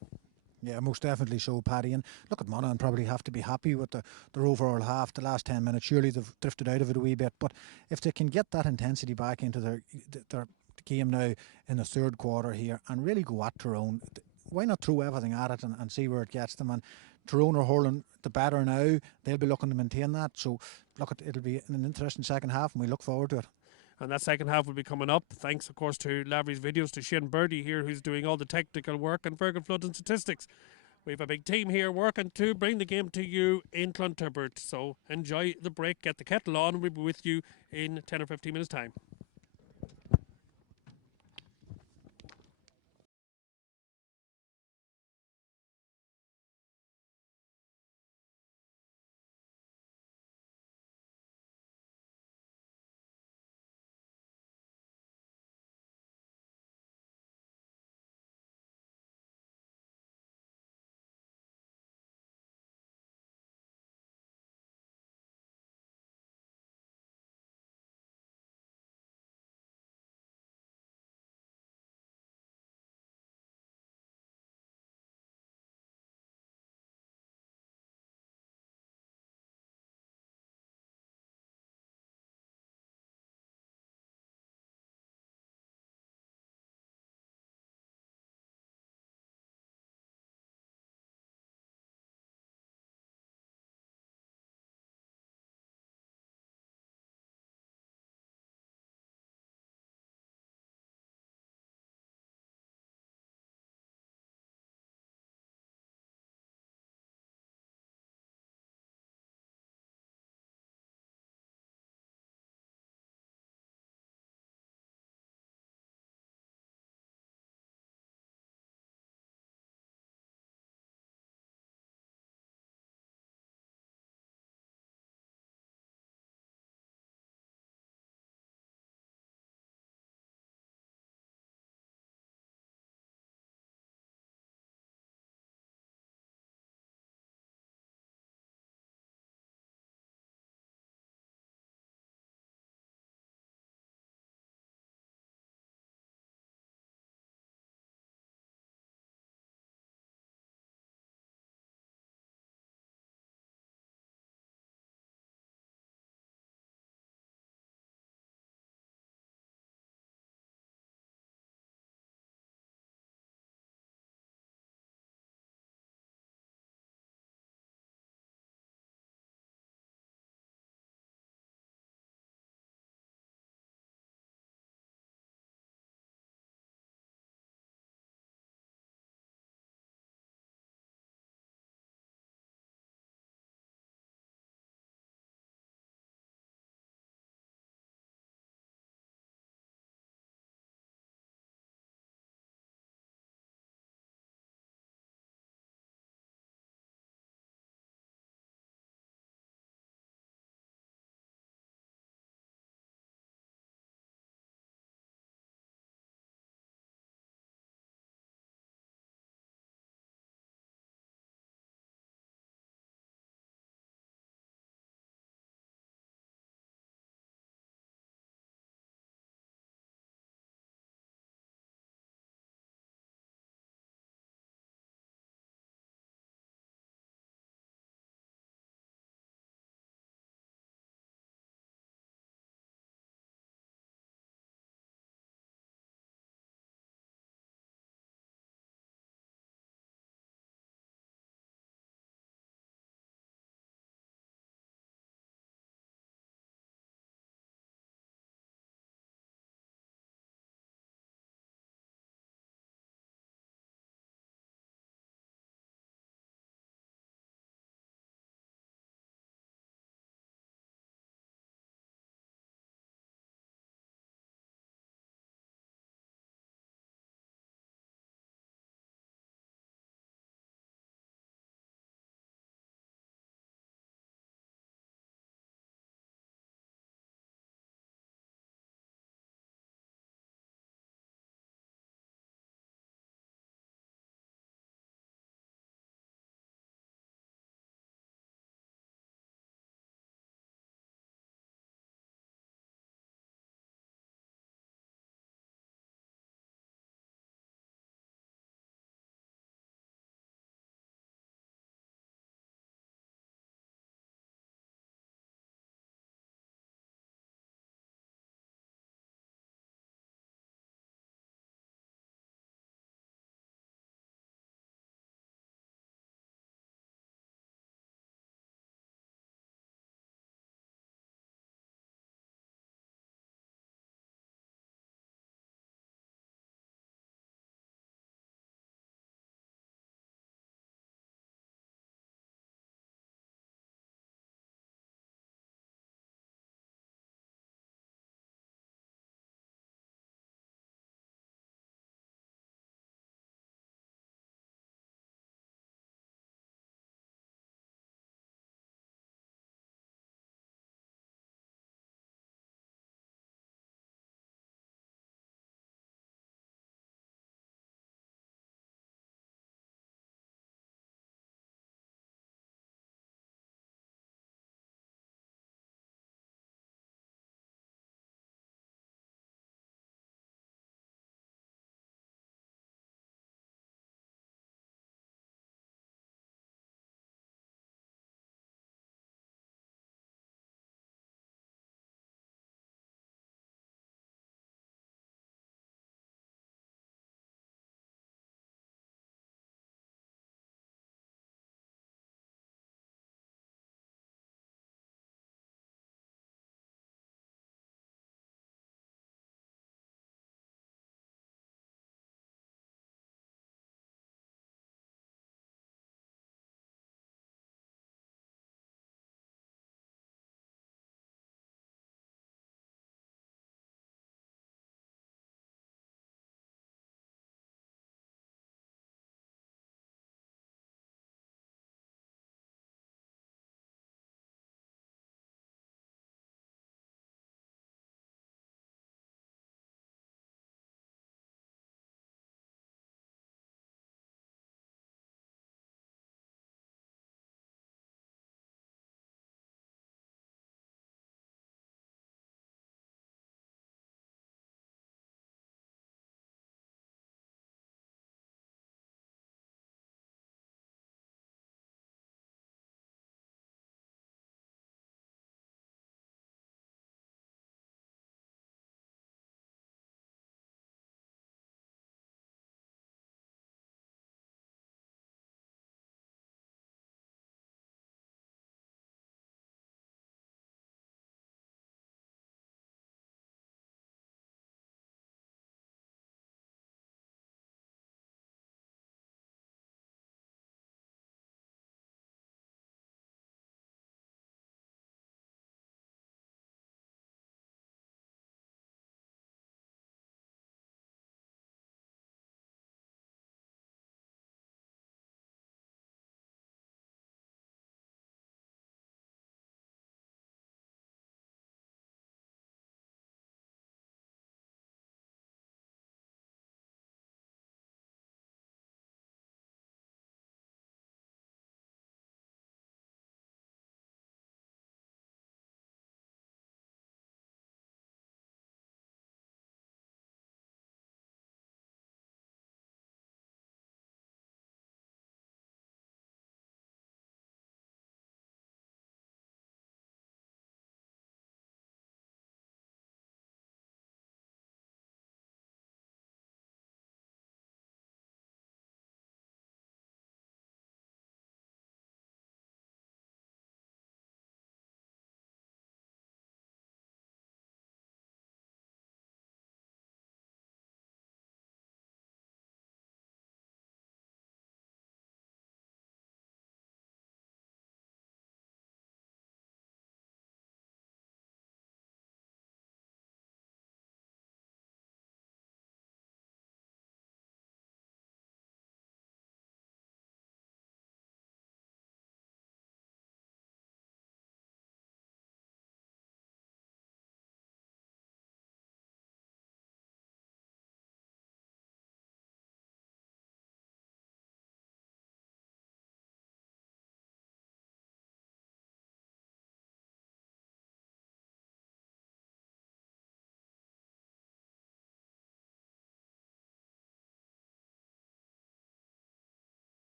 Yeah, most definitely so, Paddy. And look at Monaghan probably have to be happy with their overall half, the last 10 minutes. Surely they've drifted out of it a wee bit. But if they can get that intensity back into their game now in the third quarter here and really go at Tyrone, why not throw everything at it and see where it gets them? And Tyrone are hurling the better now. They'll be looking to maintain that. So look, it'll be an interesting second half and we look forward to it. And that second half will be coming up. Thanks, of course, to Lavery's videos, to Shane Birdie here, who's doing all the technical work, and Fergal Flood and Statistics. We have a big team here working to bring the game to you in Clontibret. So enjoy the break, get the kettle on, and we'll be with you in 10 or 15 minutes' time.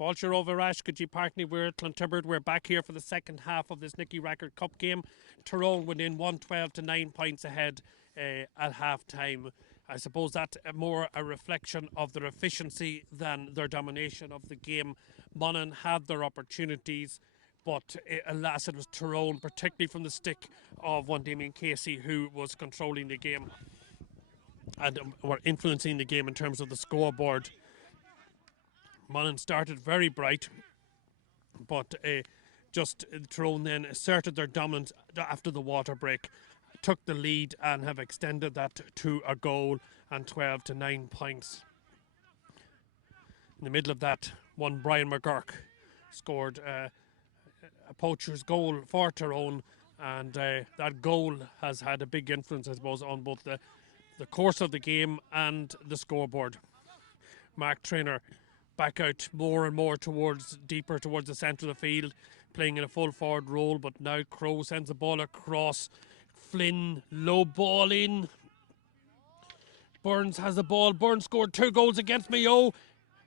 Fáilte over Rackard, Parkney, we're Clontibret. We're back here for the second half of this Nicky Rackard Cup game. Tyrone went in 112 to 9 points ahead at half time. I suppose that's more a reflection of their efficiency than their domination of the game. Monaghan had their opportunities, but alas, it was Tyrone, particularly from the stick of one Damien Casey, who was controlling the game and were influencing the game in terms of the scoreboard. Monaghan started very bright, but just Tyrone then asserted their dominance after the water break, took the lead and have extended that to a goal and 12 to 9 points. In the middle of that, one Brian McGurk scored a poacher's goal for Tyrone, and that goal has had a big influence, I suppose, on both the course of the game and the scoreboard. Mark Traynor back out more and more deeper towards the centre of the field, playing in a full forward role, but now Crowe sends the ball across. Flynn, low ball in. Burns has the ball. Burns scored 2 goals against Mayo.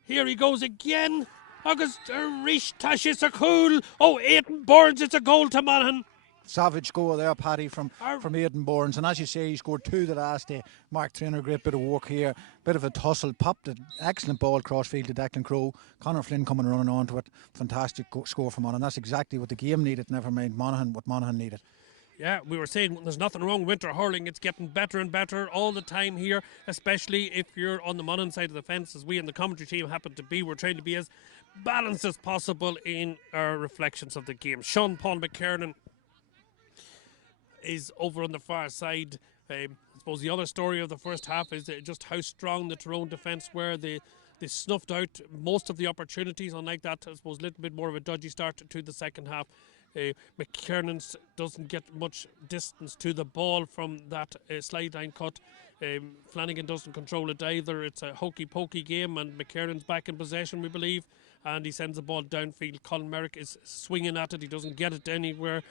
Here he goes again. August Rish Tashis are cool. Oh, Aidan Burns, it's a goal to Monaghan. Savage goal there, Paddy, from Aidan Burns. And as you say, he scored 2 the last day. Mark Traynor, great bit of work here. Bit of a tussle. Popped an excellent ball cross field to Declan Crowe. Conor Flynn coming running onto it. Fantastic score from Monaghan. That's exactly what the game needed. Never mind what Monaghan needed. Yeah, we were saying there's nothing wrong with winter hurling. It's getting better and better all the time here, especially if you're on the Monaghan side of the fence, as we in the commentary team happen to be. We're trying to be as balanced as possible in our reflections of the game. Sean Paul McKernan is over on the far side. I suppose the other story of the first half is just how strong the Tyrone defence were. They snuffed out most of the opportunities, unlike that, I suppose, a little bit more of a dodgy start to the second half. McKernan doesn't get much distance to the ball from that slide line cut. Flanagan doesn't control it either. It's a hokey pokey game, and McKernan's back in possession, we believe, and he sends the ball downfield. Colin Merrick is swinging at it. He doesn't get it anywhere.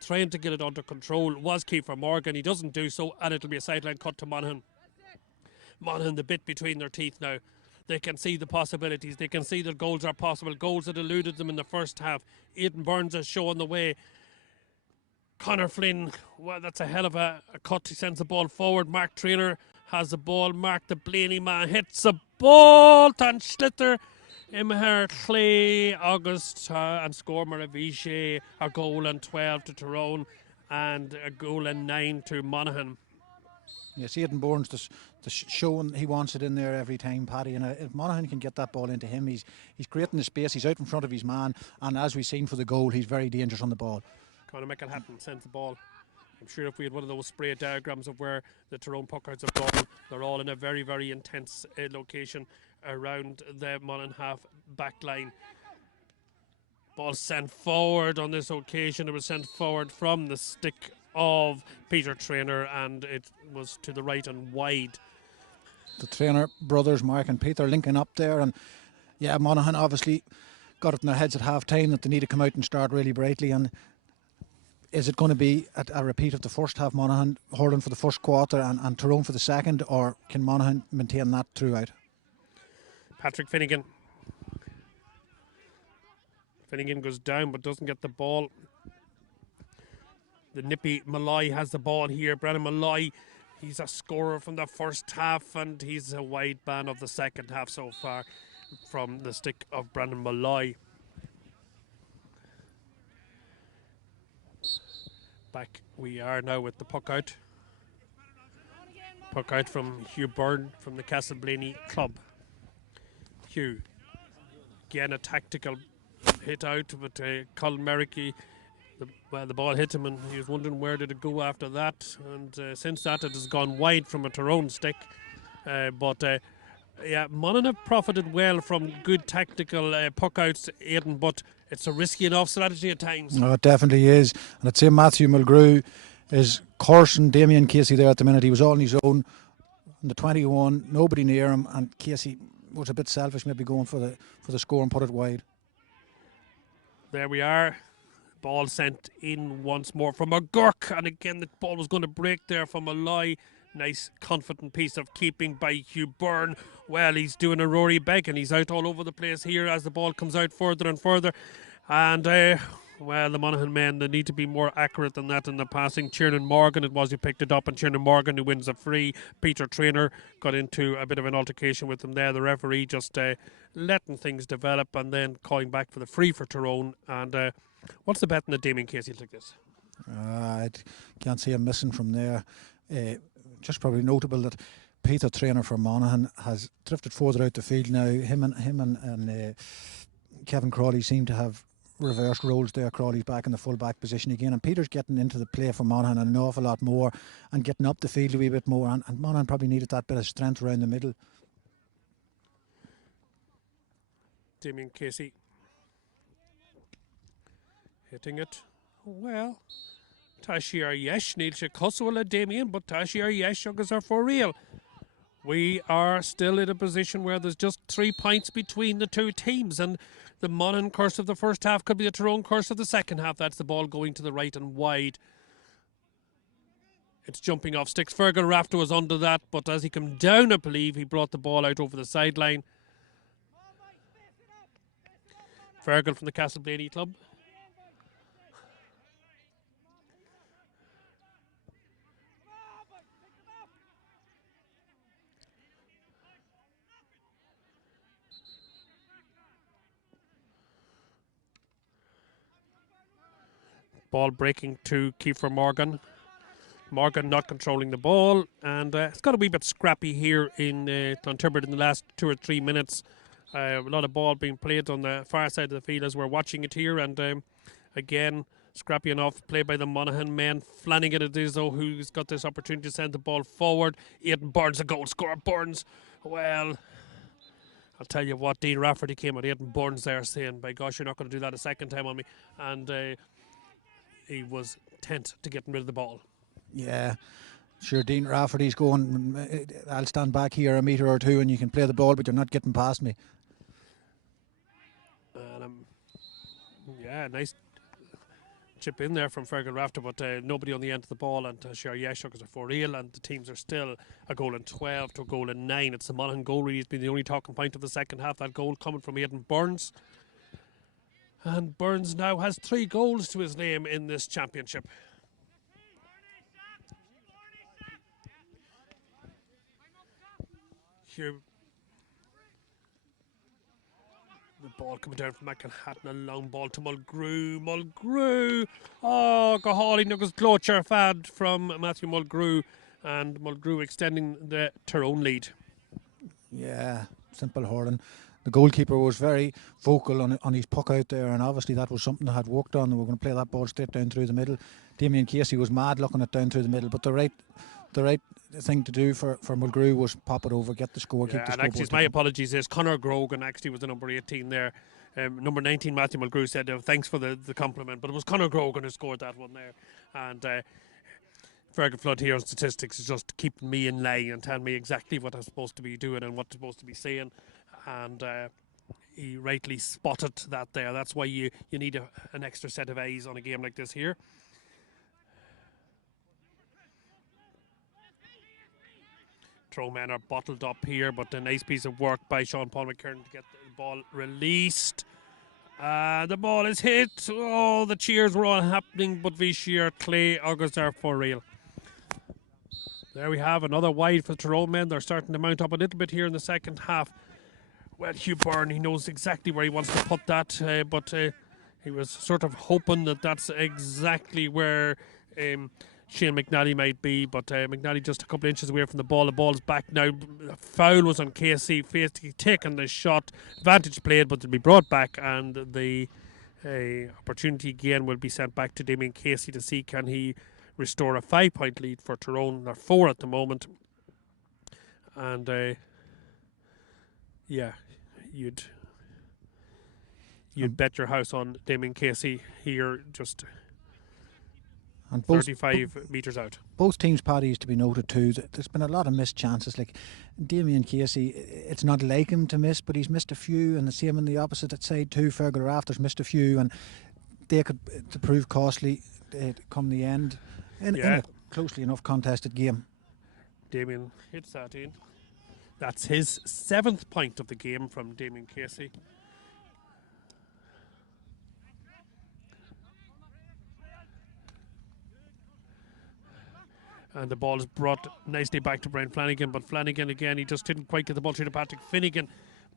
Trying to get it under control was Kiefer Morgan. He doesn't do so, and it'll be a sideline cut to Monaghan. Monaghan, the bit between their teeth now. They can see the possibilities. They can see that goals are possible. Goals that eluded them in the first half. Aidan Burns is showing the way. Conor Flynn, well, that's a hell of a cut. He sends the ball forward. Mark Traynor has the ball. Mark the Blaney man hits the ball. Tan Schlitter, Imher Clay, August and score Maraviche. A goal and 12 to Tyrone and a goal and 9 to Monaghan. Yes, Aidan Burns just showing he wants it in there every time, Paddy. And if Monaghan can get that ball into him, he's creating the space. He's out in front of his man, and as we've seen for the goal, he's very dangerous on the ball. Conor McElhatton sends the ball. I'm sure if we had one of those spray diagrams of where the Tyrone puckouts have gone, they're all in a very, very intense location around the Monaghan half back line. Ball sent forward on this occasion. It was sent forward from the stick of Peter Traynor, and it was to the right and wide. The Traynor brothers, Mark and Peter, linking up there, and yeah, Monaghan obviously got it in their heads at half time that they need to come out and start really brightly. And is it going to be a repeat of the first half, Monaghan hurling for the first quarter and Tyrone for the second, or can Monaghan maintain that throughout? Patrick Finnegan goes down but doesn't get the ball. The nippy Malloy has the ball here. Brennan Malloy, he's a scorer from the first half, and he's a wide man of the second half so far from the stick of Brennan Malloy. Back we are now with the puck out. Puck out from Hugh Byrne from the Castleblaney club. Hugh, again a tactical hit out, but Colin Merrick, the ball hit him and he was wondering where did it go after that, and since that it has gone wide from a Tyrone stick. Yeah, Monaghan have profited well from good tactical puck outs, Aidan, but it's a risky enough strategy at times. No, it definitely is. And I'd say Matthew Mulgrew is coursing Damien Casey there at the minute. He was all on his own in the 21, nobody near him, and Casey was a bit selfish, maybe going for the score and put it wide. There we are. Ball sent in once more from McGurk, and again the ball was going to break there from Malloy. Nice, confident piece of keeping by Hugh Byrne. Well, he's doing a Rory Begg and he's out all over the place here as the ball comes out further and further. And, well, the Monaghan men, they need to be more accurate than that in the passing. Tiernan Morgan, it was who picked it up, and Tiernan Morgan who wins a free. Peter Traynor got into a bit of an altercation with him there. The referee just letting things develop and then calling back for the free for Tyrone. And what's the bet on the Damien Casey will take this? I can't see him missing from there. Just probably notable that Peter Traynor for Monaghan has drifted further out the field now. Him and Kevin Crawley seem to have reversed roles there. Crawley's back in the full back position again, and Peter's getting into the play for Monaghan an awful lot more and getting up the field a wee bit more, and Monaghan probably needed that bit of strength around the middle. Damien Casey hitting it. Well, Tashiar Yesh needs a Coswell Damien, but Tashiar Yesh agus are for real. We are still in a position where there's just 3 points between the two teams, and the Monaghan curse of the first half could be the Tyrone curse of the second half. That's the ball going to the right and wide. It's jumping off sticks. Fergal Rafter was under that, but as he came down, I believe, he brought the ball out over the sideline. Fergal from the Castleblaney club. Ball breaking to Kiefer Morgan. Morgan not controlling the ball, and it's got a wee bit scrappy here in Clontibret in the last 2 or 3 minutes. A lot of ball being played on the far side of the field as we're watching it here, and again, scrappy enough play by the Monaghan men. Flanagan it is, though, who's got this opportunity to send the ball forward. Aidan Burns, a goal scorer. Burns, well, I'll tell you what, Dean Rafferty came at Aidan Burns there saying, by gosh, you're not going to do that a second time on me. And he was intent to getting rid of the ball. Yeah, sure, Dean Rafferty's going, I'll stand back here a metre or two and you can play the ball, but you're not getting past me. Yeah, nice chip in there from Fergal Rafter, but nobody on the end of the ball, and Sher Yeshuk is a for real, and the teams are still a goal in 12 to a goal in 9. It's the Monaghan goal really has been the only talking point of the second half. That goal coming from Aidan Burns. And Burns now has 3 goals to his name in this championship. Here, the ball coming down from McInhatton, a long ball to Mulgrew. Mulgrew! Oh, Gahali Nuggets Clocher fad from Matthew Mulgrew, and Mulgrew extending the Tyrone lead. Yeah, simple hurling. The goalkeeper was very vocal on his puck out there, and obviously that was something that had worked on. They were going to play that ball straight down through the middle. Damien Casey was mad looking it down through the middle, but the right thing to do for Mulgrew was pop it over, get the score, keep the score. Actually, my apologies. Is Conor Grogan actually was the number 18 there. Number 19, Matthew Mulgrew said, thanks for the compliment, but it was Conor Grogan who scored that one there. And Fergal Flood here on statistics is just keeping me in line and telling me exactly what I'm supposed to be doing and what I'm supposed to be saying. And he rightly spotted that there. That's why you need an extra set of eyes on a game like this here. Throw men are bottled up here, but a nice piece of work by Sean Paul McKern to get the ball released. The ball is hit. Oh, the cheers were all happening, but Vishier Clay August are for real. There we have another wide for Tyrone men. They're starting to mount up a little bit here in the second half. Well, Hugh Byrne, he knows exactly where he wants to put that, but he was sort of hoping that that's exactly where Shane McNally might be, but McNally just a couple of inches away from the ball. The ball's back now. The foul was on Casey. Facey taking the shot. Advantage played, but it'll be brought back, and the opportunity again will be sent back to Damien Casey to see can he restore a 5-point lead for Tyrone. They're 4 at the moment, and yeah, you'd bet your house on Damien Casey here, just and 35 metres out. Both teams' parties to be noted too. There's been a lot of missed chances. Like Damien Casey, it's not like him to miss, but he's missed a few, and the same on the opposite side too. Fergal Rafter's missed a few, and they could to prove costly come the end in a closely enough contested game. Damien hits that in. That's his 7th point of the game from Damien Casey. And the ball is brought nicely back to Brian Flanagan, but Flanagan again, he just didn't quite get the ball through to Patrick Finnegan.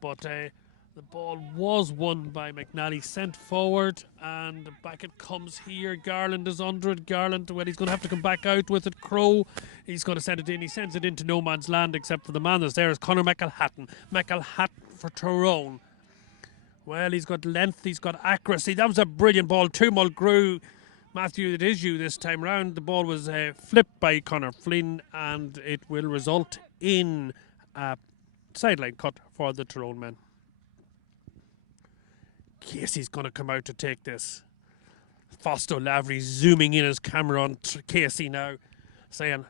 But the ball was won by McNally, sent forward, and back it comes here. Garland is under it. Garland, well, he's going to have to come back out with it. Crow, he's going to send it in. He sends it into no man's land, except for the man that's there is Conor McElhatton. McElhatton for Tyrone. Well, he's got length, he's got accuracy. That was a brilliant ball. 2 Mulgrew. Matthew, it is you this time round. The ball was flipped by Conor Flynn, and it will result in a sideline cut for the Tyrone men. Casey's going to come out to take this. Fausto Lavery zooming in his camera on Casey now, saying,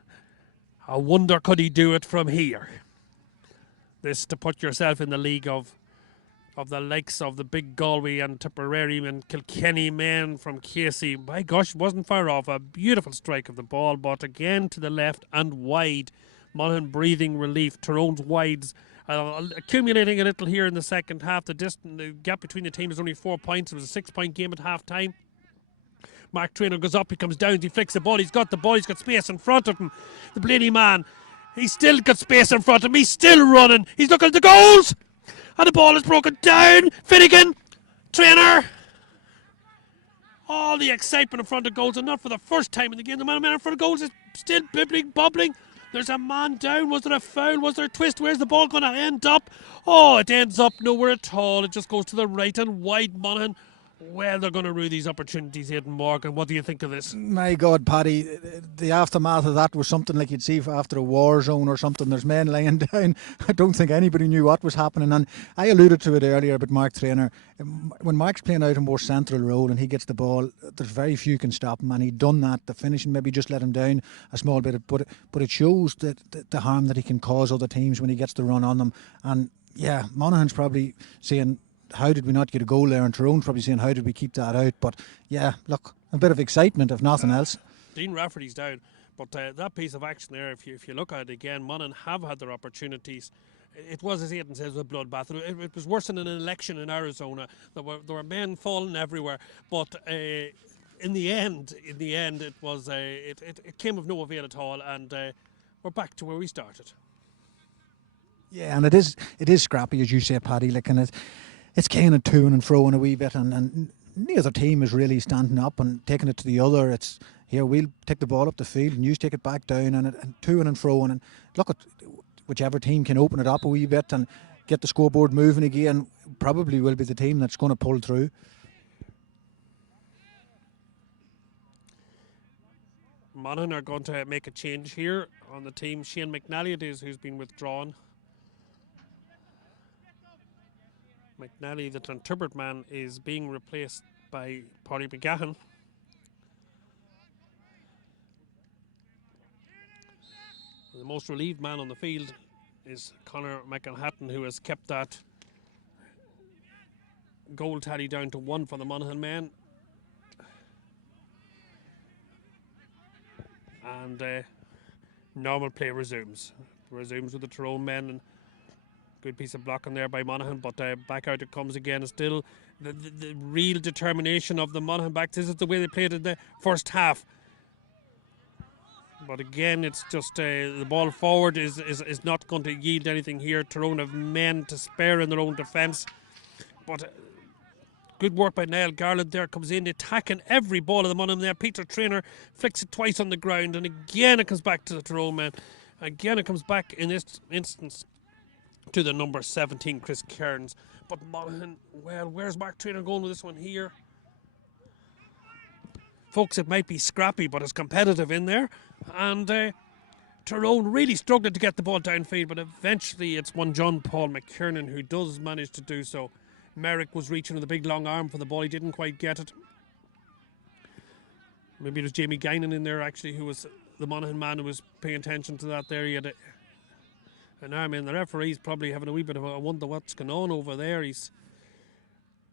I wonder could he do it from here. This to put yourself in the league of the likes of the big Galway and Tipperary and Kilkenny men from Casey. My gosh, it wasn't far off. A beautiful strike of the ball, but again to the left and wide. Monaghan breathing relief. Tyrone's wides accumulating a little here in the second half. The gap between the teams is only 4 points. It was a 6-point game at half time. Mark Traynor goes up, he comes down, he flicks the ball, he's got the ball, he's got space in front of him. The bloody man, he's still got space in front of him, he's still running, he's looking at the goals! And the ball is broken down. Finnegan, Traynor. All the excitement in front of goals, and not for the first time in the game. The man in front of goals is still bubbling. There's a man down. Was there a foul? Was there a twist? Where's the ball going to end up? Oh, it ends up nowhere at all. It just goes to the right and wide. Monaghan. Well, they're going to rue these opportunities, Aidan Morgan. What do you think of this? My God, Paddy, the aftermath of that was something like you'd see after a war zone or something. There's men laying down. I don't think anybody knew what was happening. And I alluded to it earlier about Mark Traynor. When Mark's playing out a more central role and he gets the ball, there's very few can stop him. And he'd done that. The finishing maybe just let him down a small bit. But it shows the harm that he can cause other teams when he gets the run on them. And yeah, Monaghan's probably saying, how did we not get a goal there? And Tyrone's probably saying, how did we keep that out? But yeah, look, a bit of excitement if nothing else. Dean Rafferty's down, but that piece of action there, if you look at it again, Monaghan have had their opportunities. It was, as Aidan says, a bloodbath. It was worse than an election in Arizona. There were men falling everywhere, but in the end, it was it came of no avail at all, and we're back to where we started. Yeah, and it is scrappy, as you say, Paddy. Like, and it's kind of to and fro in a wee bit, and neither team is really standing up and taking it to the other. It's here, we'll take the ball up the field and you take it back down, and to and fro, and look at whichever team can open it up a wee bit and get the scoreboard moving again. Probably will be the team that's going to pull through. Monaghan are going to make a change here on the team. Shane McNally it is who's been withdrawn. McNally, the Clontibret man, is being replaced by Paddy McGahan. The most relieved man on the field is Conor McElhatton, who has kept that goal tally down to 1 for the Monaghan men. And normal play resumes with the Tyrone men. And good piece of blocking there by Monaghan, but back out it comes again. Still the real determination of the Monaghan backs. This is the way they played in the first half. But again, it's just the ball forward is not going to yield anything here. Tyrone have men to spare in their own defence. But good work by Niall Garland there, comes in attacking every ball of the Monaghan there. Peter Traynor flicks it twice on the ground, and again it comes back to the Tyrone man. Again it comes back in this instance to the number 17, Chris Kearns. But Monaghan, well, where's Mark Traynor going with this one here? Folks, it might be scrappy, but it's competitive in there. And Tyrone really struggling to get the ball downfield, but eventually it's one John Paul McKiernan who does manage to do so. Merrick was reaching with a big long arm for the ball. He didn't quite get it. Maybe it was Jamie Guinan in there, actually, who was the Monaghan man who was paying attention to that there. He had an arm in. The referee's probably having a wee bit of a wonder what's going on over there. He's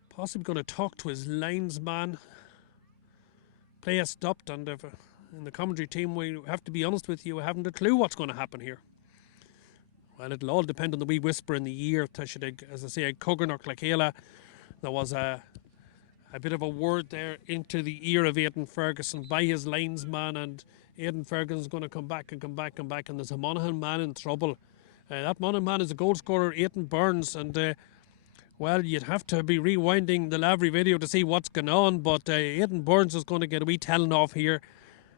possibly going to talk to his linesman. Play has stopped, and in the commentary team, we have to be honest with you, we haven't a clue what's going to happen here. Well, it'll all depend on the wee whisper in the ear. As I say, Cogan or Clackela, there was a bit of a word there into the ear of Aidan Ferguson by his linesman, and Aidan Ferguson's going to come back, and there's a Monaghan man in trouble. That Monaghan man is a goal scorer, Aidan Burns, and well, you'd have to be rewinding the Lavery video to see what's going on, but Aidan Burns is going to get a wee telling off here.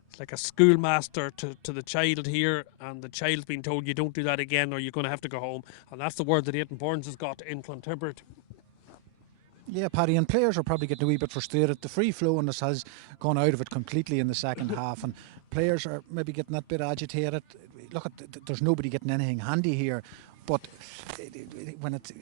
It's like a schoolmaster to the child here, and the child's been told you don't do that again or you're going to have to go home. And that's the word that Aidan Burns has got in Clontibret. Yeah, Paddy, and players are probably getting a wee bit frustrated. The free flowiness has gone out of it completely in the second half, and players are maybe getting that bit agitated. Look, there's nobody getting anything handy here. But when it's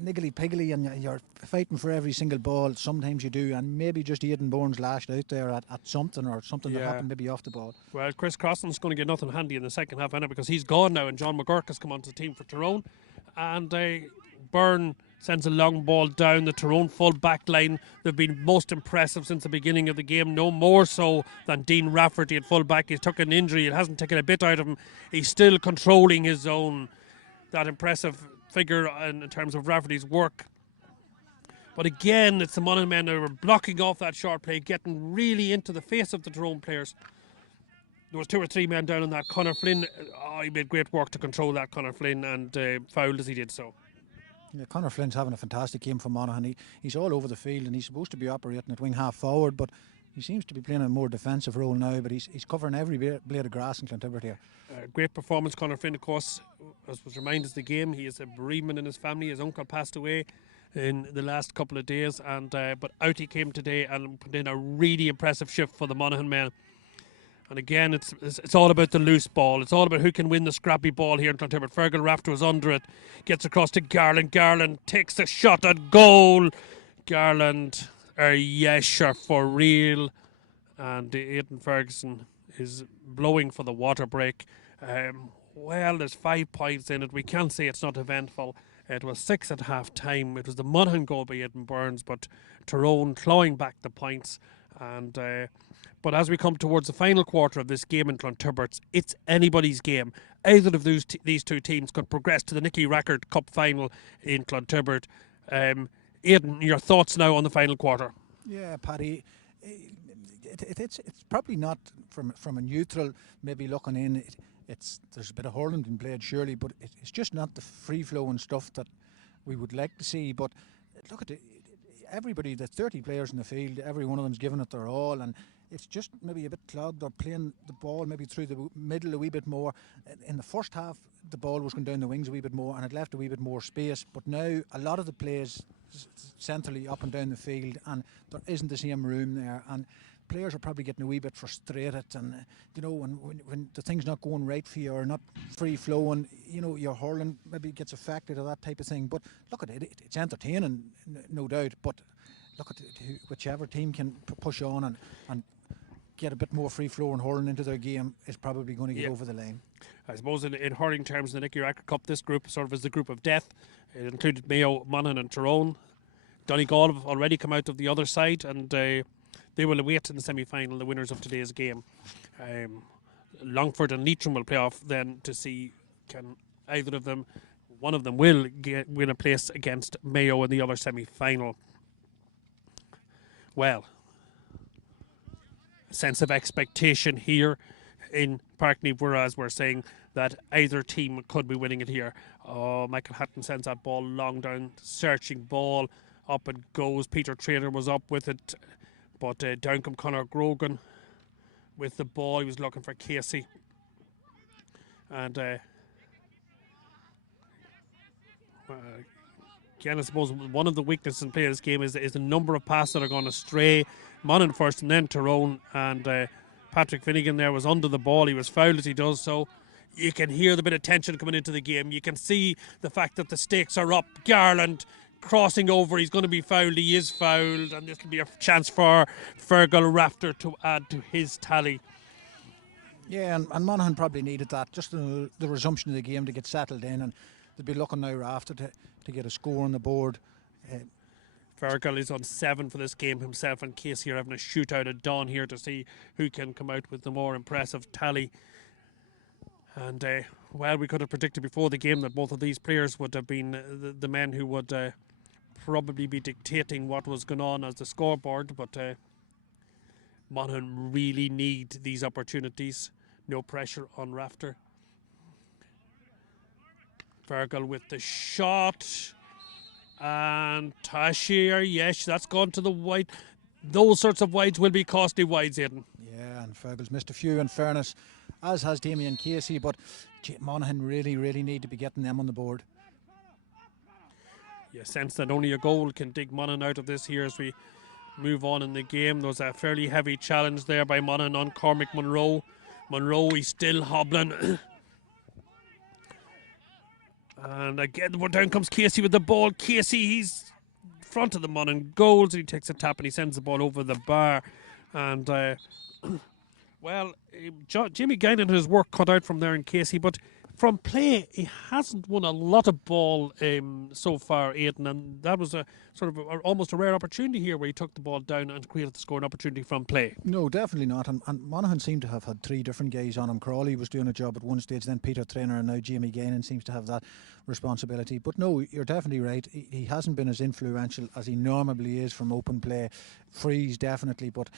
niggly-piggly and you're fighting for every single ball, sometimes you do. And maybe just Aidan Burns lashed out there at something that happened maybe off the ball. Well, Chris Crossan's going to get nothing handy in the second half anyway, because he's gone now, and John McGurk has come onto the team for Tyrone. And Byrne sends a long ball down the Tyrone full back line. They've been most impressive since the beginning of the game, no more so than Dean Rafferty at full back. He took an injury, it hasn't taken a bit out of him. He's still controlling his zone. That impressive figure in terms of Rafferty's work. But again, it's the Monaghan men who were blocking off that short play, getting really into the face of the Tyrone players. There was 2 or 3 men down on that. Conor Flynn, he made great work to control that, Conor Flynn, and fouled as he did so. Yeah, Conor Flynn's having a fantastic game for Monaghan. He's all over the field, and he's supposed to be operating at wing half forward, but he seems to be playing a more defensive role now, but he's covering every blade of grass in Clontibret here. Great performance, Conor Flynn, of course, as was reminded of the game. He is a bereavement in his family. His uncle passed away in the last couple of days, and but out he came today and put in a really impressive shift for the Monaghan men. And again, it's all about the loose ball. It's all about who can win the scrappy ball here in Clontibret. Fergal Rafter was under it, gets across to Garland. Garland takes a shot at goal. Garland, yes, sure, for real. And Aidan Ferguson is blowing for the water break. Well, there's 5 points in it. We can't say it's not eventful. It was 6 at half time. It was the Monaghan goal by Aidan Burns, but Tyrone clawing back the points. And but as we come towards the final quarter of this game in Clontibret, it's anybody's game. Either of these 2 teams could progress to the Nicky Rackard Cup final in Clontibret. Aidan, your thoughts now on the final quarter? Yeah, Paddy, it's probably not from a neutral maybe looking in. There's a bit of hurling being played surely, but it's just not the free flowing stuff that we would like to see. But look at it. Everybody, the 30 players in the field, every one of them's giving it their all, and it's just maybe a bit clogged. They're playing the ball maybe through the middle a wee bit more. In the first half, the ball was going down the wings a wee bit more, and it left a wee bit more space. But now, a lot of the plays centrally up and down the field, and there isn't the same room there. And players are probably getting a wee bit frustrated, and when the thing's not going right for you or not free flowing, your hurling maybe gets affected or that type of thing. But look at it, it's entertaining, no doubt, but look at it, whichever team can push on and get a bit more free flowing hurling into their game is probably going to get over the line. I suppose in hurling terms, in the Nicky Rackard Cup, this group sort of is the group of death. It included Mayo, Monaghan and Tyrone. Donegal have already come out of the other side, and they will await in the semi-final the winners of today's game. Longford and Leitrim will play off then to see can either of them, one of them will win a place against Mayo in the other semi-final. Well, a sense of expectation here in Park Niamh, as we're saying that either team could be winning it here. Oh, Michael Hatton sends that ball long down, searching ball, up it goes. Peter Traynor was up with it, but down come Conor Grogan with the ball. He was looking for Casey, and again, I suppose one of the weaknesses in playing this game is the number of passes that are going astray. Monaghan first and then Tyrone, and Patrick Finnegan there was under the ball. He was fouled as he does so. You can hear the bit of tension coming into the game. You can see the fact that the stakes are up. Garland crossing over, he's going to be fouled. He is fouled, and this will be a chance for Fergal Rafter to add to his tally. Yeah, and Monaghan probably needed that, just the resumption of the game to get settled in, and they'll be looking now after to get a score on the board. Fergal is on 7 for this game himself, and Casey are having a shootout at dawn here to see who can come out with the more impressive tally. And, well, we could have predicted before the game that both of these players would have been the men who would probably be dictating what was going on as the scoreboard, but Monaghan really need these opportunities. No pressure on Rafter. Fergal with the shot. And Tashir, yes, that's gone to the wide. Those sorts of wides will be costly wides, Aidan. Yeah, and Fergal's missed a few in fairness, as has Damien Casey, but Monaghan really need to be getting them on the board. You sense that only a goal can dig Monaghan out of this here as we move on in the game. There was a fairly heavy challenge there by Monaghan on Cormac Monroe. Monroe, he's still hobbling. And again, down comes Casey with the ball. Casey, he's front of the Monaghan goals. He takes a tap and he sends the ball over the bar. And, well, Jimmy Guinan has his work cut out from there in Casey, but from play, he hasn't won a lot of ball so far, Aidan, and that was a sort of almost a rare opportunity here where he took the ball down and created the scoring opportunity from play. No, definitely not. And Monaghan seemed to have had 3 different guys on him. Crawley was doing a job at one stage, then Peter Traynor, and now Jamie Guinan seems to have that responsibility. But no, you're definitely right. He hasn't been as influential as he normally is from open play. Frees, definitely, but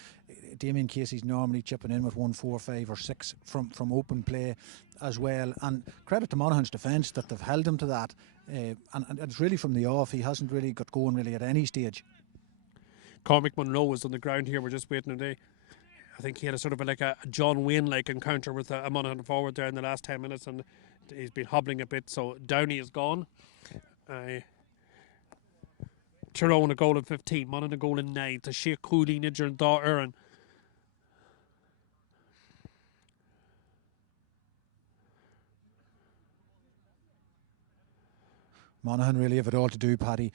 Damien Casey's normally chipping in with 1, 4, 5 or 6 from open play as well. And credit to Monaghan's defence that they've held him to that. And it's really from the off. He hasn't really got going really at any stage. Cormac Monroe was on the ground here. We're just waiting today. I think he had a sort of a John Wayne-like encounter with a Monaghan forward there in the last 10 minutes, and he's been hobbling a bit. So Downey is gone. Tyrone a goal in 15. Monaghan a goal in 9. To Sheikh Cooley, Niger and Daw Aaron. Monaghan really have it all to do, Paddy.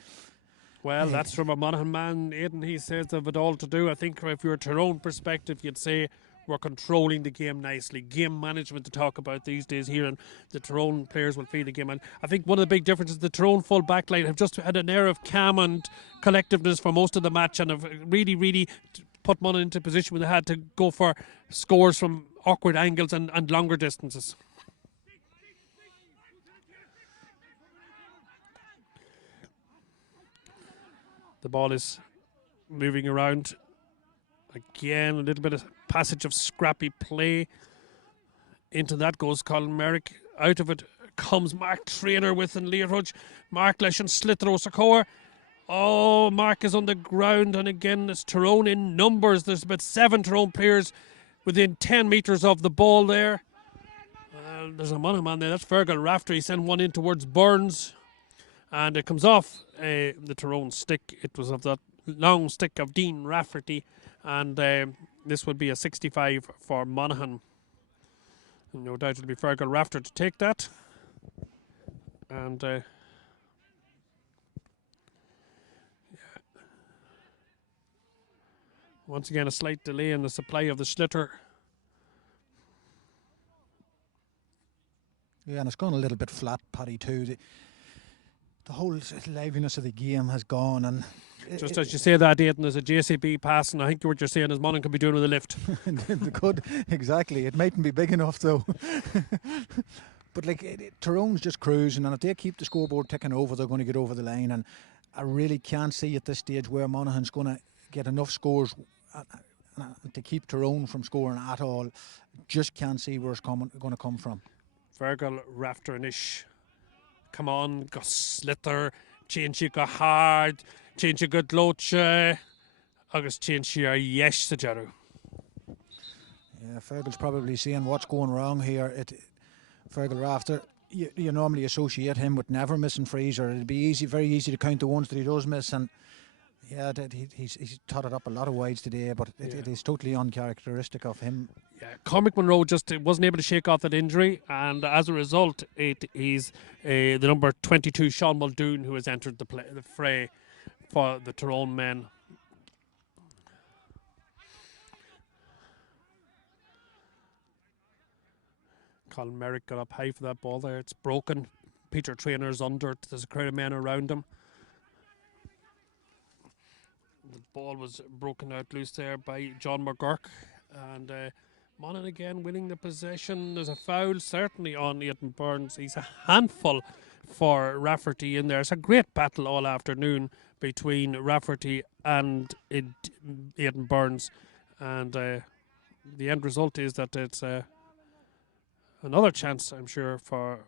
Well, that's from a Monaghan man, Aidan. He says they've it all to do. I think if you're a Tyrone perspective, you'd say we're controlling the game nicely. Game management to talk about these days here, and the Tyrone players will feel the game. And I think one of the big differences, the Tyrone full back line have just had an air of calm and collectiveness for most of the match, and have really put Monaghan into a position where they had to go for scores from awkward angles and longer distances. The ball is moving around. Again, a little bit of passage of scrappy play. Into that goes Colin Merrick. Out of it comes Mark Traynor with and Learhudge. Mark Lesh and Slithrow Sakor. Oh, Mark is on the ground, and again it's Tyrone in numbers. There's about 7 Tyrone players within 10 metres of the ball there. There's a Monaghan man there. That's Fergal Rafter. He sent one in towards Burns. And it comes off the Tyrone stick. It was of that long stick of Dean Rafferty. And this would be a 65 for Monaghan. And no doubt it'll be Fergal Rafter to take that. And yeah. Once again, a slight delay in the supply of the Schlitter. Yeah, and it's gone a little bit flat, Paddy, too. The whole liveliness of the game has gone, and just as you say that, Aidan, there's a JCB pass, and I think what you're saying is Monaghan could be doing with a lift. They could, exactly. It mightn't be big enough though. But Tyrone's just cruising, and if they keep the scoreboard ticking over, they're going to get over the line. And I really can't see at this stage where Monaghan's going to get enough scores to keep Tyrone from scoring at all. Just can't see where it's going to come from. Fergal, Rafter and Ish. Come on, go Slither, change you go hard, change you go Glocha, August change you yes to Jeru. Yeah, Fergal's probably seeing what's going wrong here. Fergal Rafter, you normally associate him with never missing frees, or it'd be very easy to count the ones that he does miss, and yeah, he's totted up a lot of wides today, but it is totally uncharacteristic of him. Yeah, Cormac Monroe just wasn't able to shake off that injury, and as a result, he's the number 22 Sean Muldoon who has entered the fray for the Tyrone men. Colin Merrick got up high for that ball there. It's broken. Peter Trainor's under it. There's a crowd of men around him. Ball was broken out loose there by John McGurk, and Monaghan again winning the possession. There's a foul certainly on Aidan Burns. He's a handful for Rafferty in there. It's a great battle all afternoon between Rafferty and Aidan Burns, and the end result is that it's another chance, I'm sure, for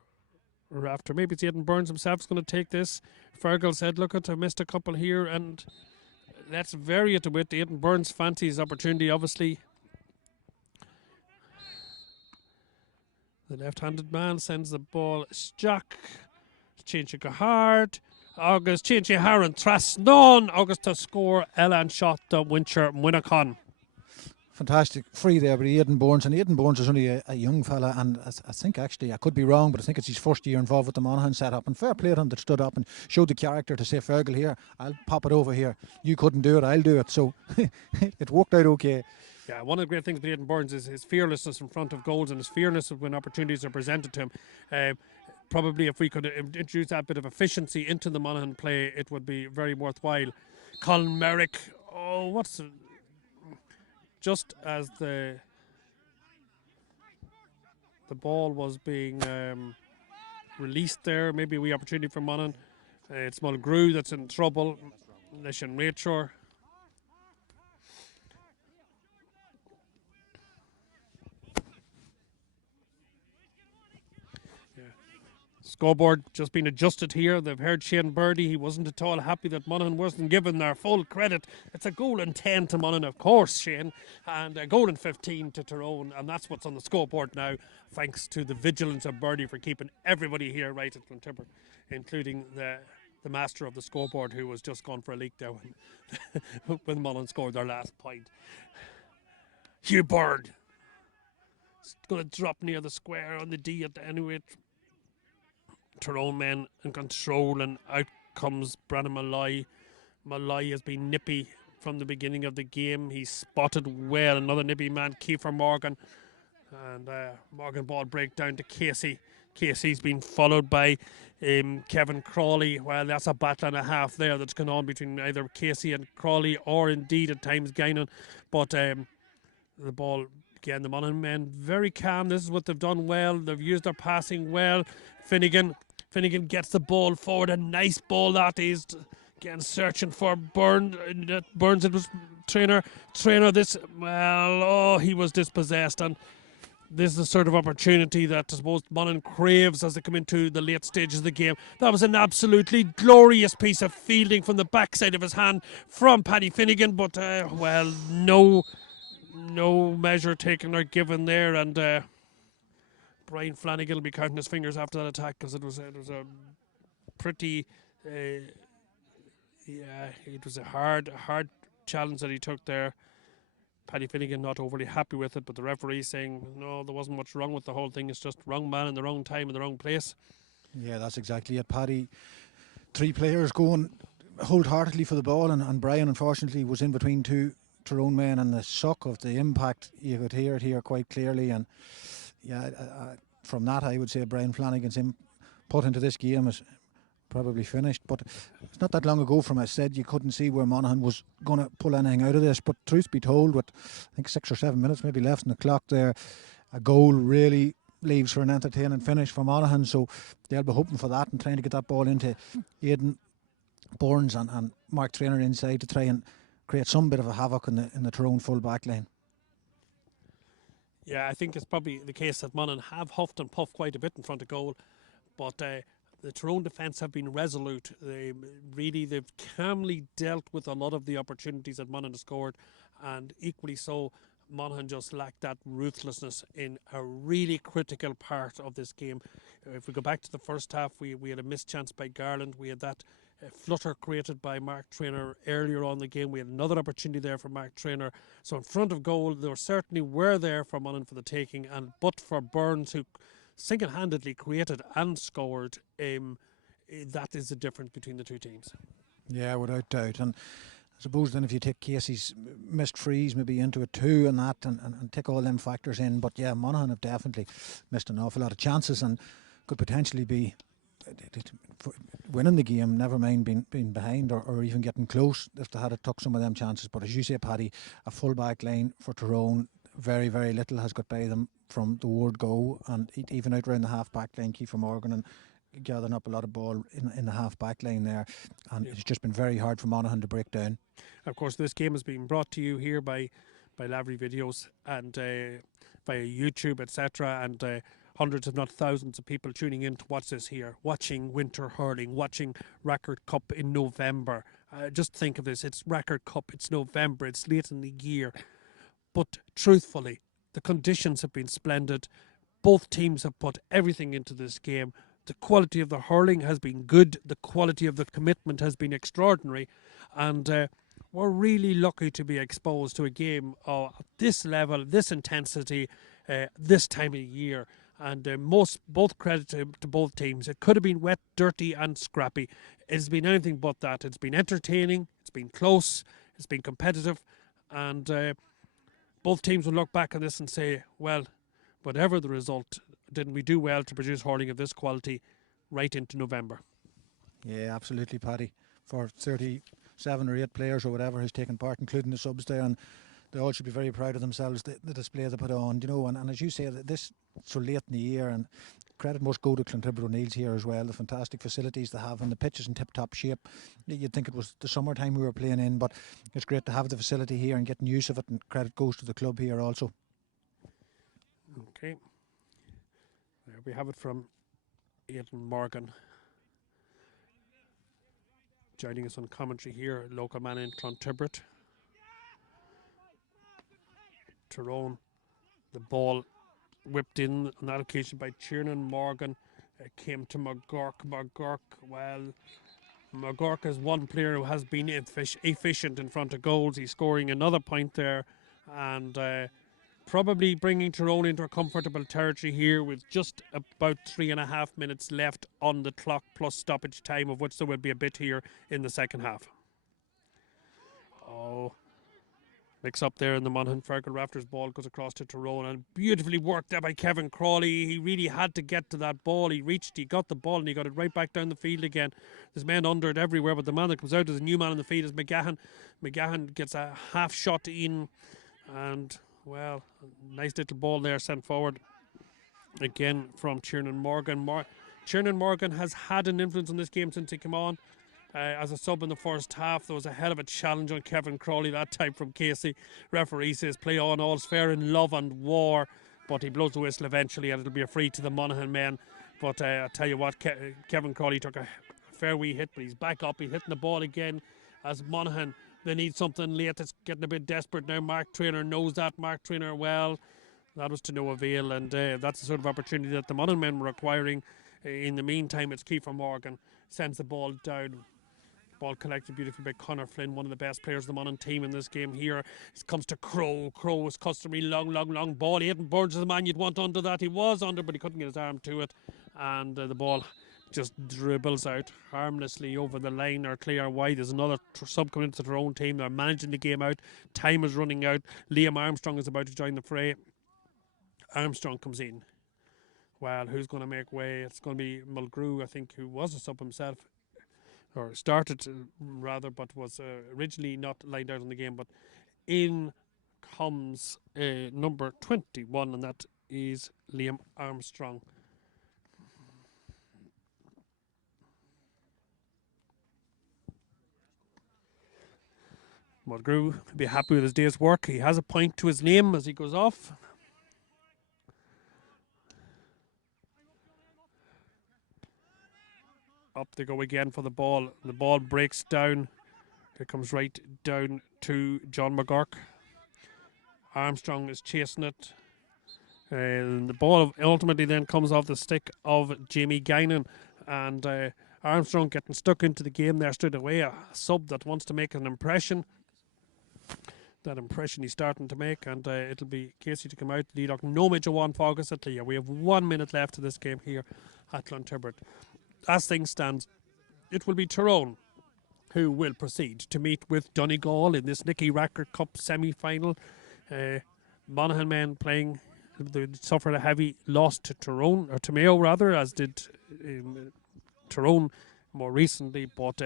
Rafter. Maybe it's Aidan Burns himself is going to take this. Fergal said, look, I've missed a couple here, and let's vary it a bit. Aidan Burns fancies opportunity, obviously. The left-handed man sends the ball. Jack, Chinchi Gahard, August Chinchi Haran Trasnon, August to score. Elan shot the Wincher Monaghan. Fantastic free there by Aidan Burns, and Aidan Burns is only a young fella, and I think actually, I could be wrong, but I think it's his first year involved with the Monaghan setup, and fair play to him that stood up and showed the character to say, Fergal, here, I'll pop it over here, you couldn't do it, I'll do it, so it worked out okay. Yeah, one of the great things with Aidan Burns is his fearlessness in front of goals and his fearlessness when opportunities are presented to him. Probably if we could introduce that bit of efficiency into the Monaghan play, it would be very worthwhile. Colin Merrick, just as the ball was being released there, maybe a wee opportunity for Monaghan. It's Mulgrew that's in trouble. Nishan Rachor. Scoreboard just been adjusted here. They've heard Shane Birdie. He wasn't at all happy that Monaghan wasn't given their full credit. It's a goal and 10 to Monaghan, of course, Shane, and a goal and 15 to Tyrone, and that's what's on the scoreboard now, thanks to the vigilance of Birdie for keeping everybody here right at Clontibret, including the master of the scoreboard, who was just gone for a leak there when Monaghan scored their last point. Hugh Bird. It's going to drop near the square on the D at the anyway. Tyrone men in control, and out comes Brandon Malloy. Malloy has been nippy from the beginning of the game. He's spotted well. Another nippy man, Kiefer Morgan. And Morgan ball break down to Casey. Casey's been followed by Kevin Crawley. Well, that's a battle and a half there that's going on between either Casey and Crawley, or indeed at times Guinan. But the ball, again, the Monaghan men very calm. This is what they've done well. They've used their passing well. Finnegan gets the ball forward. A nice ball that is. Again, searching for Burns. It was Trainer. He was dispossessed. And this is the sort of opportunity that I suppose Monaghan craves as they come into the late stages of the game. That was an absolutely glorious piece of fielding from the backside of his hand from Paddy Finnegan. But, no measure taken or given there. And Brian Flanagan will be counting his fingers after that attack, because it was a pretty, it was a hard challenge that he took there. Paddy Finnegan not overly happy with it, but the referee saying no, there wasn't much wrong with the whole thing. It's just wrong man in the wrong time in the wrong place. Yeah, that's exactly it. Paddy, 3 players going wholeheartedly for the ball, and Brian unfortunately was in between 2 Tyrone men, and the shock of the impact, you could hear it here quite clearly. And from that, I would say Brian Flanagan's input into this game is probably finished. But it's not that long ago from I said you couldn't see where Monaghan was going to pull anything out of this. But truth be told, with I think 6 or 7 minutes maybe left in the clock there, a goal really leaves for an entertaining finish for Monaghan. So they'll be hoping for that and trying to get that ball into Aidan Burns and Mark Trainer inside to try and create some bit of a havoc in the Tyrone full back line. Yeah, I think it's probably the case that Monaghan have huffed and puffed quite a bit in front of goal, but the Tyrone defence have been resolute. They've calmly dealt with a lot of the opportunities that Monaghan has scored, and equally so, Monaghan just lacked that ruthlessness in a really critical part of this game. If we go back to the first half, we had a missed chance by Garland. We had that flutter created by Mark Trainer earlier on in the game. We had another opportunity there for Mark Trainer. So in front of goal, there certainly were there for Monaghan for the taking, and but for Burns, who single-handedly created and scored, that is the difference between the two teams. Yeah, without doubt. And I suppose then if you take Casey's missed frees maybe into it too, and that and take all them factors in, but yeah, Monaghan have definitely missed an awful lot of chances and could potentially be winning the game, never mind being behind or even getting close if they had took some of them chances. But as you say, Paddy, a full back line for Tyrone, very, very little has got by them from the word go, and even out round the half back line, Kiefer Morgan and gathering up a lot of ball in the half back line there, and it's just been very hard for Monaghan to break down. Of course, this game has been brought to you here by Lavery Videos and via YouTube, etc., and hundreds, if not thousands, of people tuning in to watch this here, watching winter hurling, watching Rackard Cup in November. Just think of this, it's Rackard Cup, it's November, it's late in the year. But truthfully, the conditions have been splendid. Both teams have put everything into this game. The quality of the hurling has been good. The quality of the commitment has been extraordinary. And we're really lucky to be exposed to a game of this level, this intensity, this time of year. And both credit to both teams. It could have been wet, dirty and scrappy. It's been anything but that. It's been entertaining, it's been close, it's been competitive, and both teams will look back on this and say, well, whatever the result, didn't we do well to produce hurling of this quality right into November? Yeah, absolutely, Paddy. For 37 or 8 players or whatever who's taken part, including the subs there, and they all should be very proud of themselves, the display they put on, you know, and as you say, this so late in the year, and credit must go to Clontibret O'Neill's here as well, the fantastic facilities they have, and the pitch is in tip-top shape. You'd think it was the summertime we were playing in, but it's great to have the facility here and getting use of it, and credit goes to the club here also. Okay, there we have it from Aidan Morgan. Joining us on commentary here, local man in Clontibret. Tyrone, the ball whipped in on that occasion by Tiernan. Morgan came to McGurk. McGurk is one player who has been efficient in front of goals. He's scoring another point there, and probably bringing Tyrone into a comfortable territory here with just about 3.5 minutes left on the clock plus stoppage time, of which there will be a bit here in the second half. Oh, mix up there in the Monaghan Fergal Rafters. Ball goes across to Tyrone, and beautifully worked there by Kevin Crawley. He really had to get to that ball. He got the ball, and he got it right back down the field again. There's men under it everywhere, but the man that comes out as a new man in the field is McGahan. McGahan gets a half shot in, and well, nice little ball there sent forward again from Tiernan Morgan. Tiernan Morgan has had an influence on this game since he came on. As a sub in the first half, there was a hell of a challenge on Kevin Crawley that time from Casey. Referee says play on, all's fair in love and war, but he blows the whistle eventually and it'll be a free to the Monaghan men. But I tell you what, Kevin Crawley took a fair wee hit, but he's back up. He's hitting the ball again as Monaghan, they need something late. It's getting a bit desperate now. Mark Traynor knows that. Mark Traynor, well, that was to no avail, and that's the sort of opportunity that the Monaghan men were acquiring. In the meantime, it's Kiefer Morgan sends the ball down. Ball collected beautifully by Conor Flynn, one of the best players of the Monaghan team in this game here. It comes to Crow. Crow is customary long ball. Aidan Burns is the man you'd want under that. He was under, but he couldn't get his arm to it. And the ball just dribbles out harmlessly over the line or clear wide. There's another sub coming into their own team. They're managing the game out. Time is running out. Liam Armstrong is about to join the fray. Armstrong comes in. Well, who's going to make way? It's going to be Mulgrew, I think, who was a sub himself. Or started rather, but was originally not lined out in the game. But in comes number 21, and that is Liam Armstrong. Mulgrew will be happy with his day's work. He has a point to his name as he goes off. Up they go again for the ball. The ball breaks down. It comes right down to John McGurk. Armstrong is chasing it. And the ball ultimately then comes off the stick of Jamie Guinan. And Armstrong getting stuck into the game there straight away. A sub that wants to make an impression. That impression he's starting to make. And it'll be Casey to come out. Leadock no major one focus at Leah. We have 1 minute left of this game here at Clontibret. As things stand, it will be Tyrone who will proceed to meet with Donegal in this Nicky Rackard Cup semi-final. Monaghan men playing, they suffered a heavy loss to Tyrone, or to Mayo rather, as did Tyrone more recently, but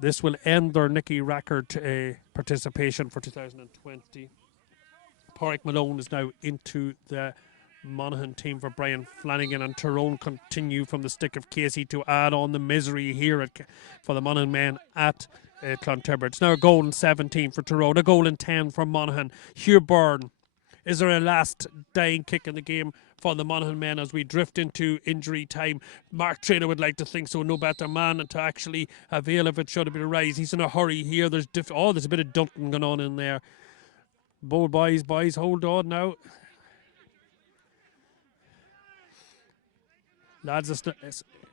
this will end their Nicky Rackard participation for 2020. Pádraig Malone is now into the Monaghan team for Brian Flanagan, and Tyrone continue from the stick of Casey to add on the misery here for the Monaghan men at Clontibret. It's now a goal in 17 for Tyrone, a goal in 10 for Monaghan. Hugh Byrne, is there a last dying kick in the game for the Monaghan men as we drift into injury time? Mark Traynor would like to think so. No better man to actually avail of it should it be a rise. He's in a hurry here. There's a bit of dunking going on in there. Bold boys, hold on now. Lads,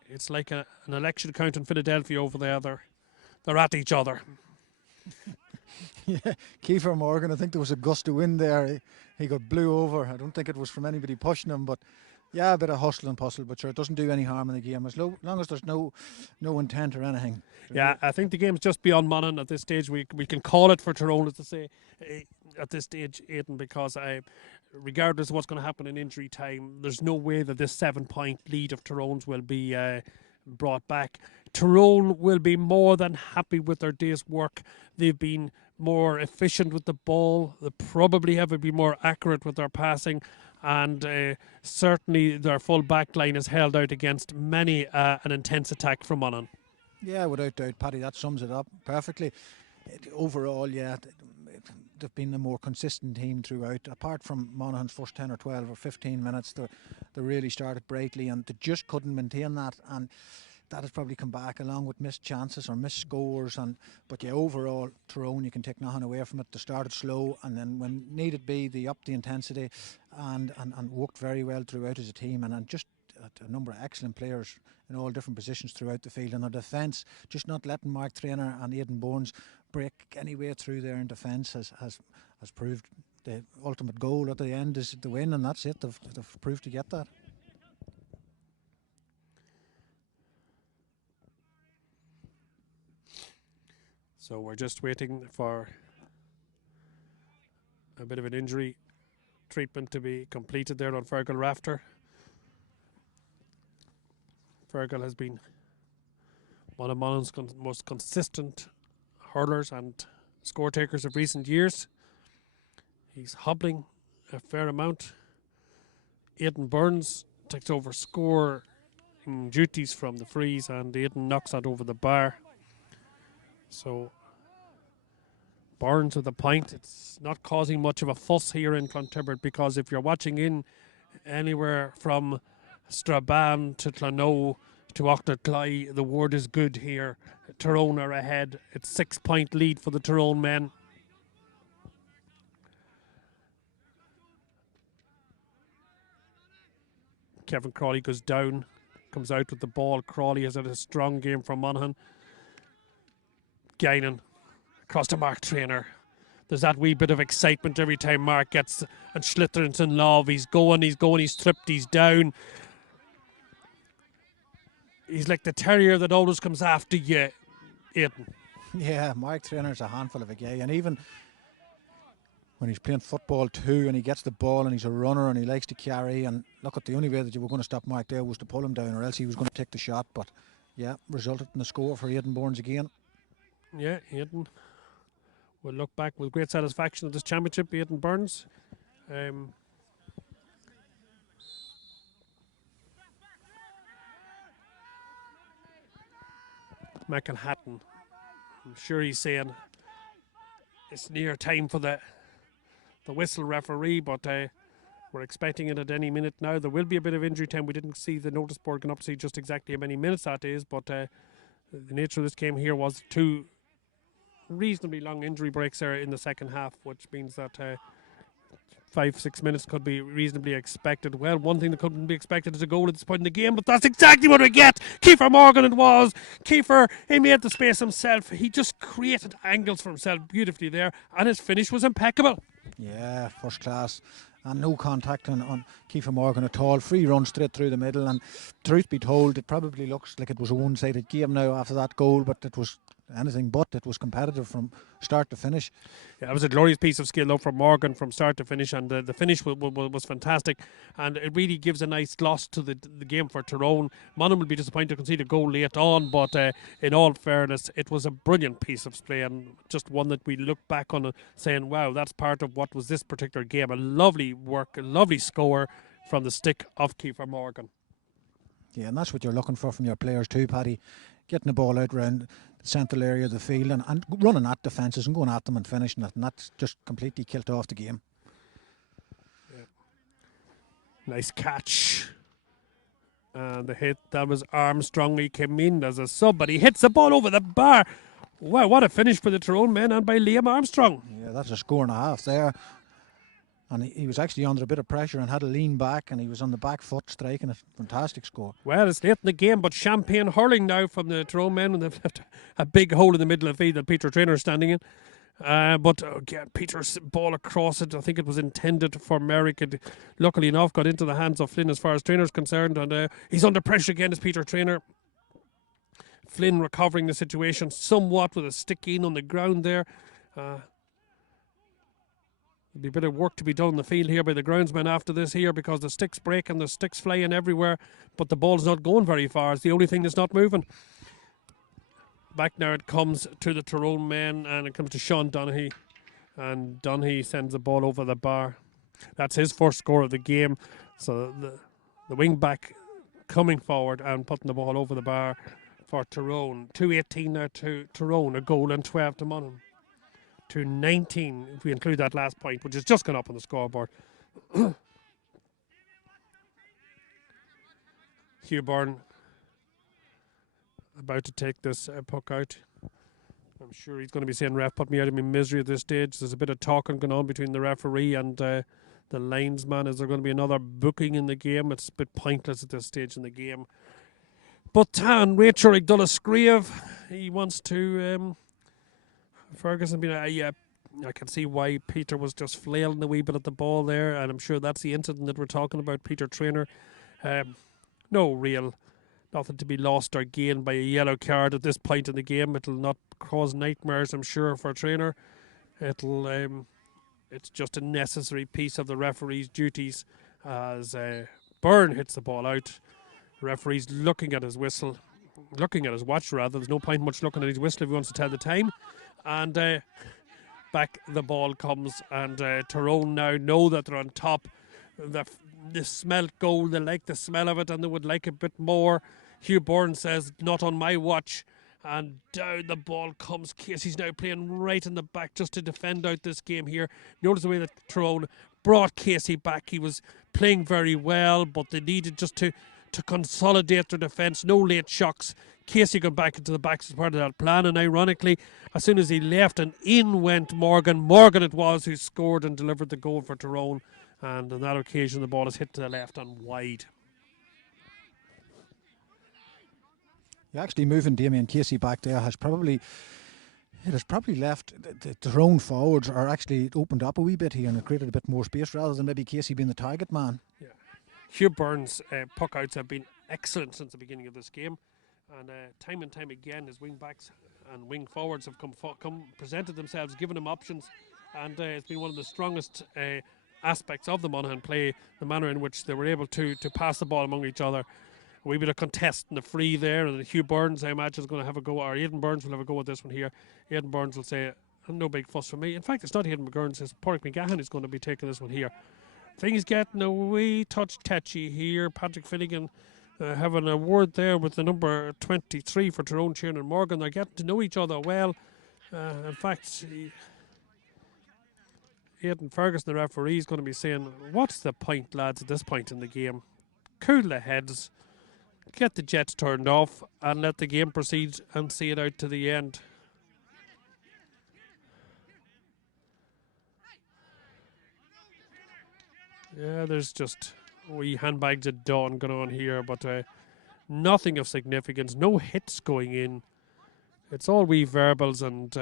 it's like an election count in Philadelphia over there. They're at each other. Yeah, Kiefer Morgan, I think there was a gust of wind there. He got blew over. I don't think it was from anybody pushing him, but yeah, a bit of hustle and bustle, but sure, it doesn't do any harm in the game as long as there's no intent or anything. Yeah, I think the game's just beyond Monaghan at this stage. We can call it for Tyrone, as to say, at this stage, Aidan, because regardless of what's going to happen in injury time, there's no way that this 7-point lead of Tyrone's will be brought back. Tyrone will be more than happy with their day's work. They've been more efficient with the ball. They probably have been more accurate with their passing. And certainly their full back line has held out against many an intense attack from Monaghan. Yeah, without doubt, Paddy, that sums it up perfectly. Overall, yeah, they've been a more consistent team throughout. Apart from Monaghan's first 10 or 12 or 15 minutes, they really started brightly and they just couldn't maintain that. And that has probably come back along with missed chances or missed scores. But yeah, overall, Tyrone, you can take nothing away from it. They started slow, and then when needed be, they upped the intensity and worked very well throughout as a team. And just a number of excellent players in all different positions throughout the field. And their defence, just not letting Mark Traynor and Aidan Bournes break any way through there in defence has proved the ultimate goal at the end is the win, and that's it. They've proved to get that. So we're just waiting for a bit of an injury treatment to be completed there on Fergal Rafter. Fergal has been one of Monaghan's most consistent hurlers and score takers of recent years. He's hobbling a fair amount. Aidan Burns takes over score duties from the frees, and Aidan knocks that over the bar. So Burns with the point. It's not causing much of a fuss here in Clontibret, because if you're watching in anywhere from Strabane to Clonoe to Octacly, the word is good here. Tyrone are ahead. It's 6-point lead for the Tyrone men. Kevin Crawley goes down, comes out with the ball. Crawley has had a strong game from Monaghan. Guinan across to Mark Traynor. There's that wee bit of excitement every time Mark gets, and Schlitterin's in love. He's going, he's tripped, he's down. He's like the terrier that always comes after you, Aidan. Yeah, Mark Traynor's a handful of a guy, and even when he's playing football too, and he gets the ball and he's a runner and he likes to carry, and look, at the only way that you were going to stop Mark there was to pull him down, or else he was going to take the shot. But yeah, resulted in a score for Aidan Bournes again. Yeah, Aidan will look back with great satisfaction at this championship. Aidan Burns. McElhatton, I'm sure he's saying it's near time for the whistle, referee, but we're expecting it at any minute now. There will be a bit of injury time. We didn't see the notice board going up to see just exactly how many minutes that is, but the nature of this game here was 2 reasonably long injury breaks there in the second half, which means that 5-6 minutes could be reasonably expected. Well, one thing that couldn't be expected is a goal at this point in the game, but that's exactly what we get. Kiefer Morgan it was. Kiefer, he made the space himself. He just created angles for himself beautifully there, and his finish was impeccable. Yeah, first class. And no contact on Kiefer Morgan at all. Free run straight through the middle, and truth be told, it probably looks like it was a one-sided game now after that goal, but it was anything but. It was competitive from start to finish. Yeah, it was a glorious piece of skill though from Morgan from start to finish, and the finish was fantastic, and it really gives a nice gloss to the game for Tyrone. Monaghan will be disappointed to concede a goal late on, but in all fairness, it was a brilliant piece of play, and just one that we look back on saying, wow, that's part of what was this particular game. A lovely work, a lovely score from the stick of Kiefer Morgan. Yeah, and that's what you're looking for from your players too, Paddy. Getting the ball out around the central area of the field and running at defences and going at them and finishing it, and that's just completely killed off the game. Yeah. Nice catch. And the hit, that was Armstrong. He came in as a sub, but he hits the ball over the bar. Wow, what a finish for the Tyrone men and by Liam Armstrong. Yeah, that's a score and a half there. And he was actually under a bit of pressure and had to lean back, and he was on the back foot striking a fantastic score. Well, it's late in the game, but champagne hurling now from the Tyrone men, and they've left a big hole in the middle of the field that Peter Traynor is standing in. But Peter's ball across it, I think it was intended for Merrick. It, luckily enough, got into the hands of Flynn as far as Traynor's concerned, and he's under pressure again as Peter Traynor. Flynn recovering the situation somewhat with a stick in on the ground there. There'll be a bit of work to be done in the field here by the groundsmen after this here, because the sticks break and the sticks flying everywhere, but the ball's not going very far. It's the only thing that's not moving. Back now it comes to the Tyrone men, and it comes to Sean Donaghy, and Donaghy sends the ball over the bar. That's his first score of the game. So the wing back coming forward and putting the ball over the bar for Tyrone. 2:18 now to Tyrone, a goal and 12 to Monaghan. To 19 if we include that last point, which has just gone up on the scoreboard. Hugh Byrne about to take this puck out. I'm sure he's going to be saying, ref, put me out of my misery at this stage. There's a bit of talking going on between the referee and the linesman. Is there going to be another booking in the game? It's a bit pointless at this stage in the game. But Rachel Igdullah Screeve, he wants to... Ferguson being I can see why Peter was just flailing a wee bit at the ball there, and I'm sure that's the incident that we're talking about. Peter Traynor, nothing to be lost or gained by a yellow card at this point in the game. It'll not cause nightmares, I'm sure, for Traynor. It's just a necessary piece of the referee's duties as Byrne hits the ball out. The referee's looking at his whistle, looking at his watch rather. There's no point much looking at his whistle if he wants to tell the time. And back the ball comes, and Tyrone now know that they're on top. They smelt goal, they like the smell of it, and they would like a bit more. Hugh Byrne says, not on my watch, and down the ball comes Casey's now playing right in the back just to defend out this game here. Notice the way that Tyrone brought Casey back. He was playing very well, but they needed just to consolidate their defence. No late shocks. Casey got back into the backs as part of that plan, and ironically, as soon as he left, and in went Morgan. Morgan it was who scored and delivered the goal for Tyrone, and on that occasion the ball is hit to the left and wide. Yeah, actually moving Damien Casey back there has probably left the Tyrone forwards are actually opened up a wee bit here, and it created a bit more space rather than maybe Casey being the target man. Yeah. Hugh Byrne's puck outs have been excellent since the beginning of this game, and time and time again his wing backs and wing forwards have come presented themselves, given him options, and it's been one of the strongest aspects of the Monaghan play, the manner in which they were able to pass the ball among each other. A wee bit of contest in the free there, and Hugh Burns, I imagine, is going to have a go, or Aidan Burns will have a go at this one here. Aidan Burns will say, no big fuss for me. In fact, it's not Aidan Burns, it's Pádraig McGahan is going to be taking this one here. Things getting a wee touch touchy here. Patrick Finnegan having a word there with the number 23 for Tyrone, Tiernan Morgan. They're getting to know each other well. In fact, Aidan Ferguson, the referee, is going to be saying, what's the point, lads, at this point in the game? Cool the heads, get the jets turned off, and let the game proceed and see it out to the end. Yeah, there's just wee handbags at dawn going on here, but nothing of significance. No hits going in. It's all wee verbals, and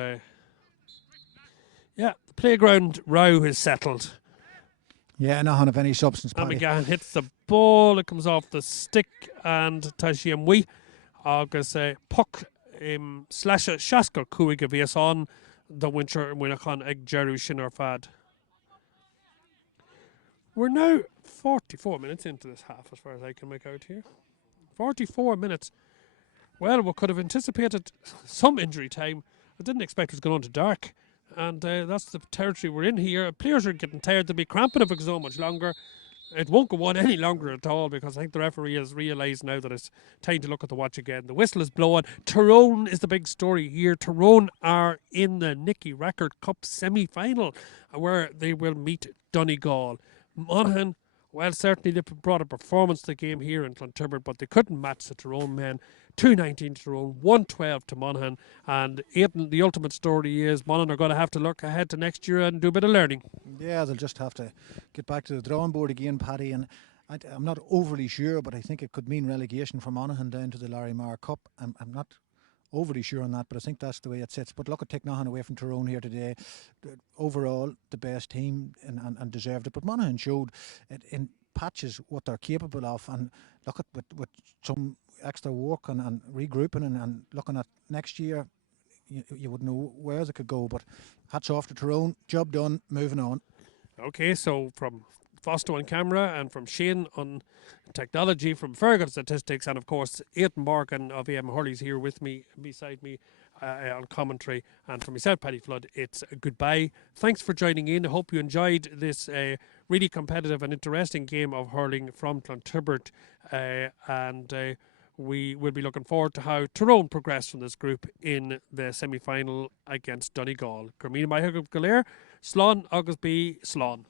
yeah, the playground row is settled. Yeah, not of any substance. And McGahan hits the ball. It comes off the stick, and Tashiamwi August puck Slasha Shaskar Kuig of Eason, the winter Monaghan Eg Jeru Shinner Fad. We're now 44 minutes into this half, as far as I can make out here. 44 minutes. Well, we could have anticipated some injury time. I didn't expect it was going on to dark. And that's the territory we're in here. Players are getting tired. They'll be cramping if it goes so much longer. It won't go on any longer at all, because I think the referee has realised now that it's time to look at the watch again. The whistle is blowing. Tyrone is the big story here. Tyrone are in the Nicky Rackard Cup semi-final, where they will meet Donegal. Monaghan, well, certainly they brought a performance to the game here in Clontibret, but they couldn't match the Tyrone men. 2-19 to Tyrone, 1-12 to Monaghan. And Aidan, the ultimate story is Monaghan are going to have to look ahead to next year and do a bit of learning. Yeah, they'll just have to get back to the drawing board again, Paddy. And I'm not overly sure, but I think it could mean relegation for Monaghan down to the Larry Marr Cup. I'm not overly sure on that, but I think that's the way it sits. But look at Monaghan away from Tyrone here today. Overall, the best team and deserved it. But Monaghan showed it in patches what they're capable of. And look at with some extra work and regrouping and looking at next year, you would know where they could go. But hats off to Tyrone. Job done. Moving on. Okay, so from Fosto on camera, and from Shane on technology, from Fergus statistics, and of course Aidan Morgan of AM Hurley's here with me, beside me on commentary, and from myself, Paddy Flood, it's goodbye. Thanks for joining in. I hope you enjoyed this really competitive and interesting game of hurling from Clontibret, and we will be looking forward to how Tyrone progress from this group in the semi-final against Donegal. Carmina Maihagub Galer, Slán agus B Slán.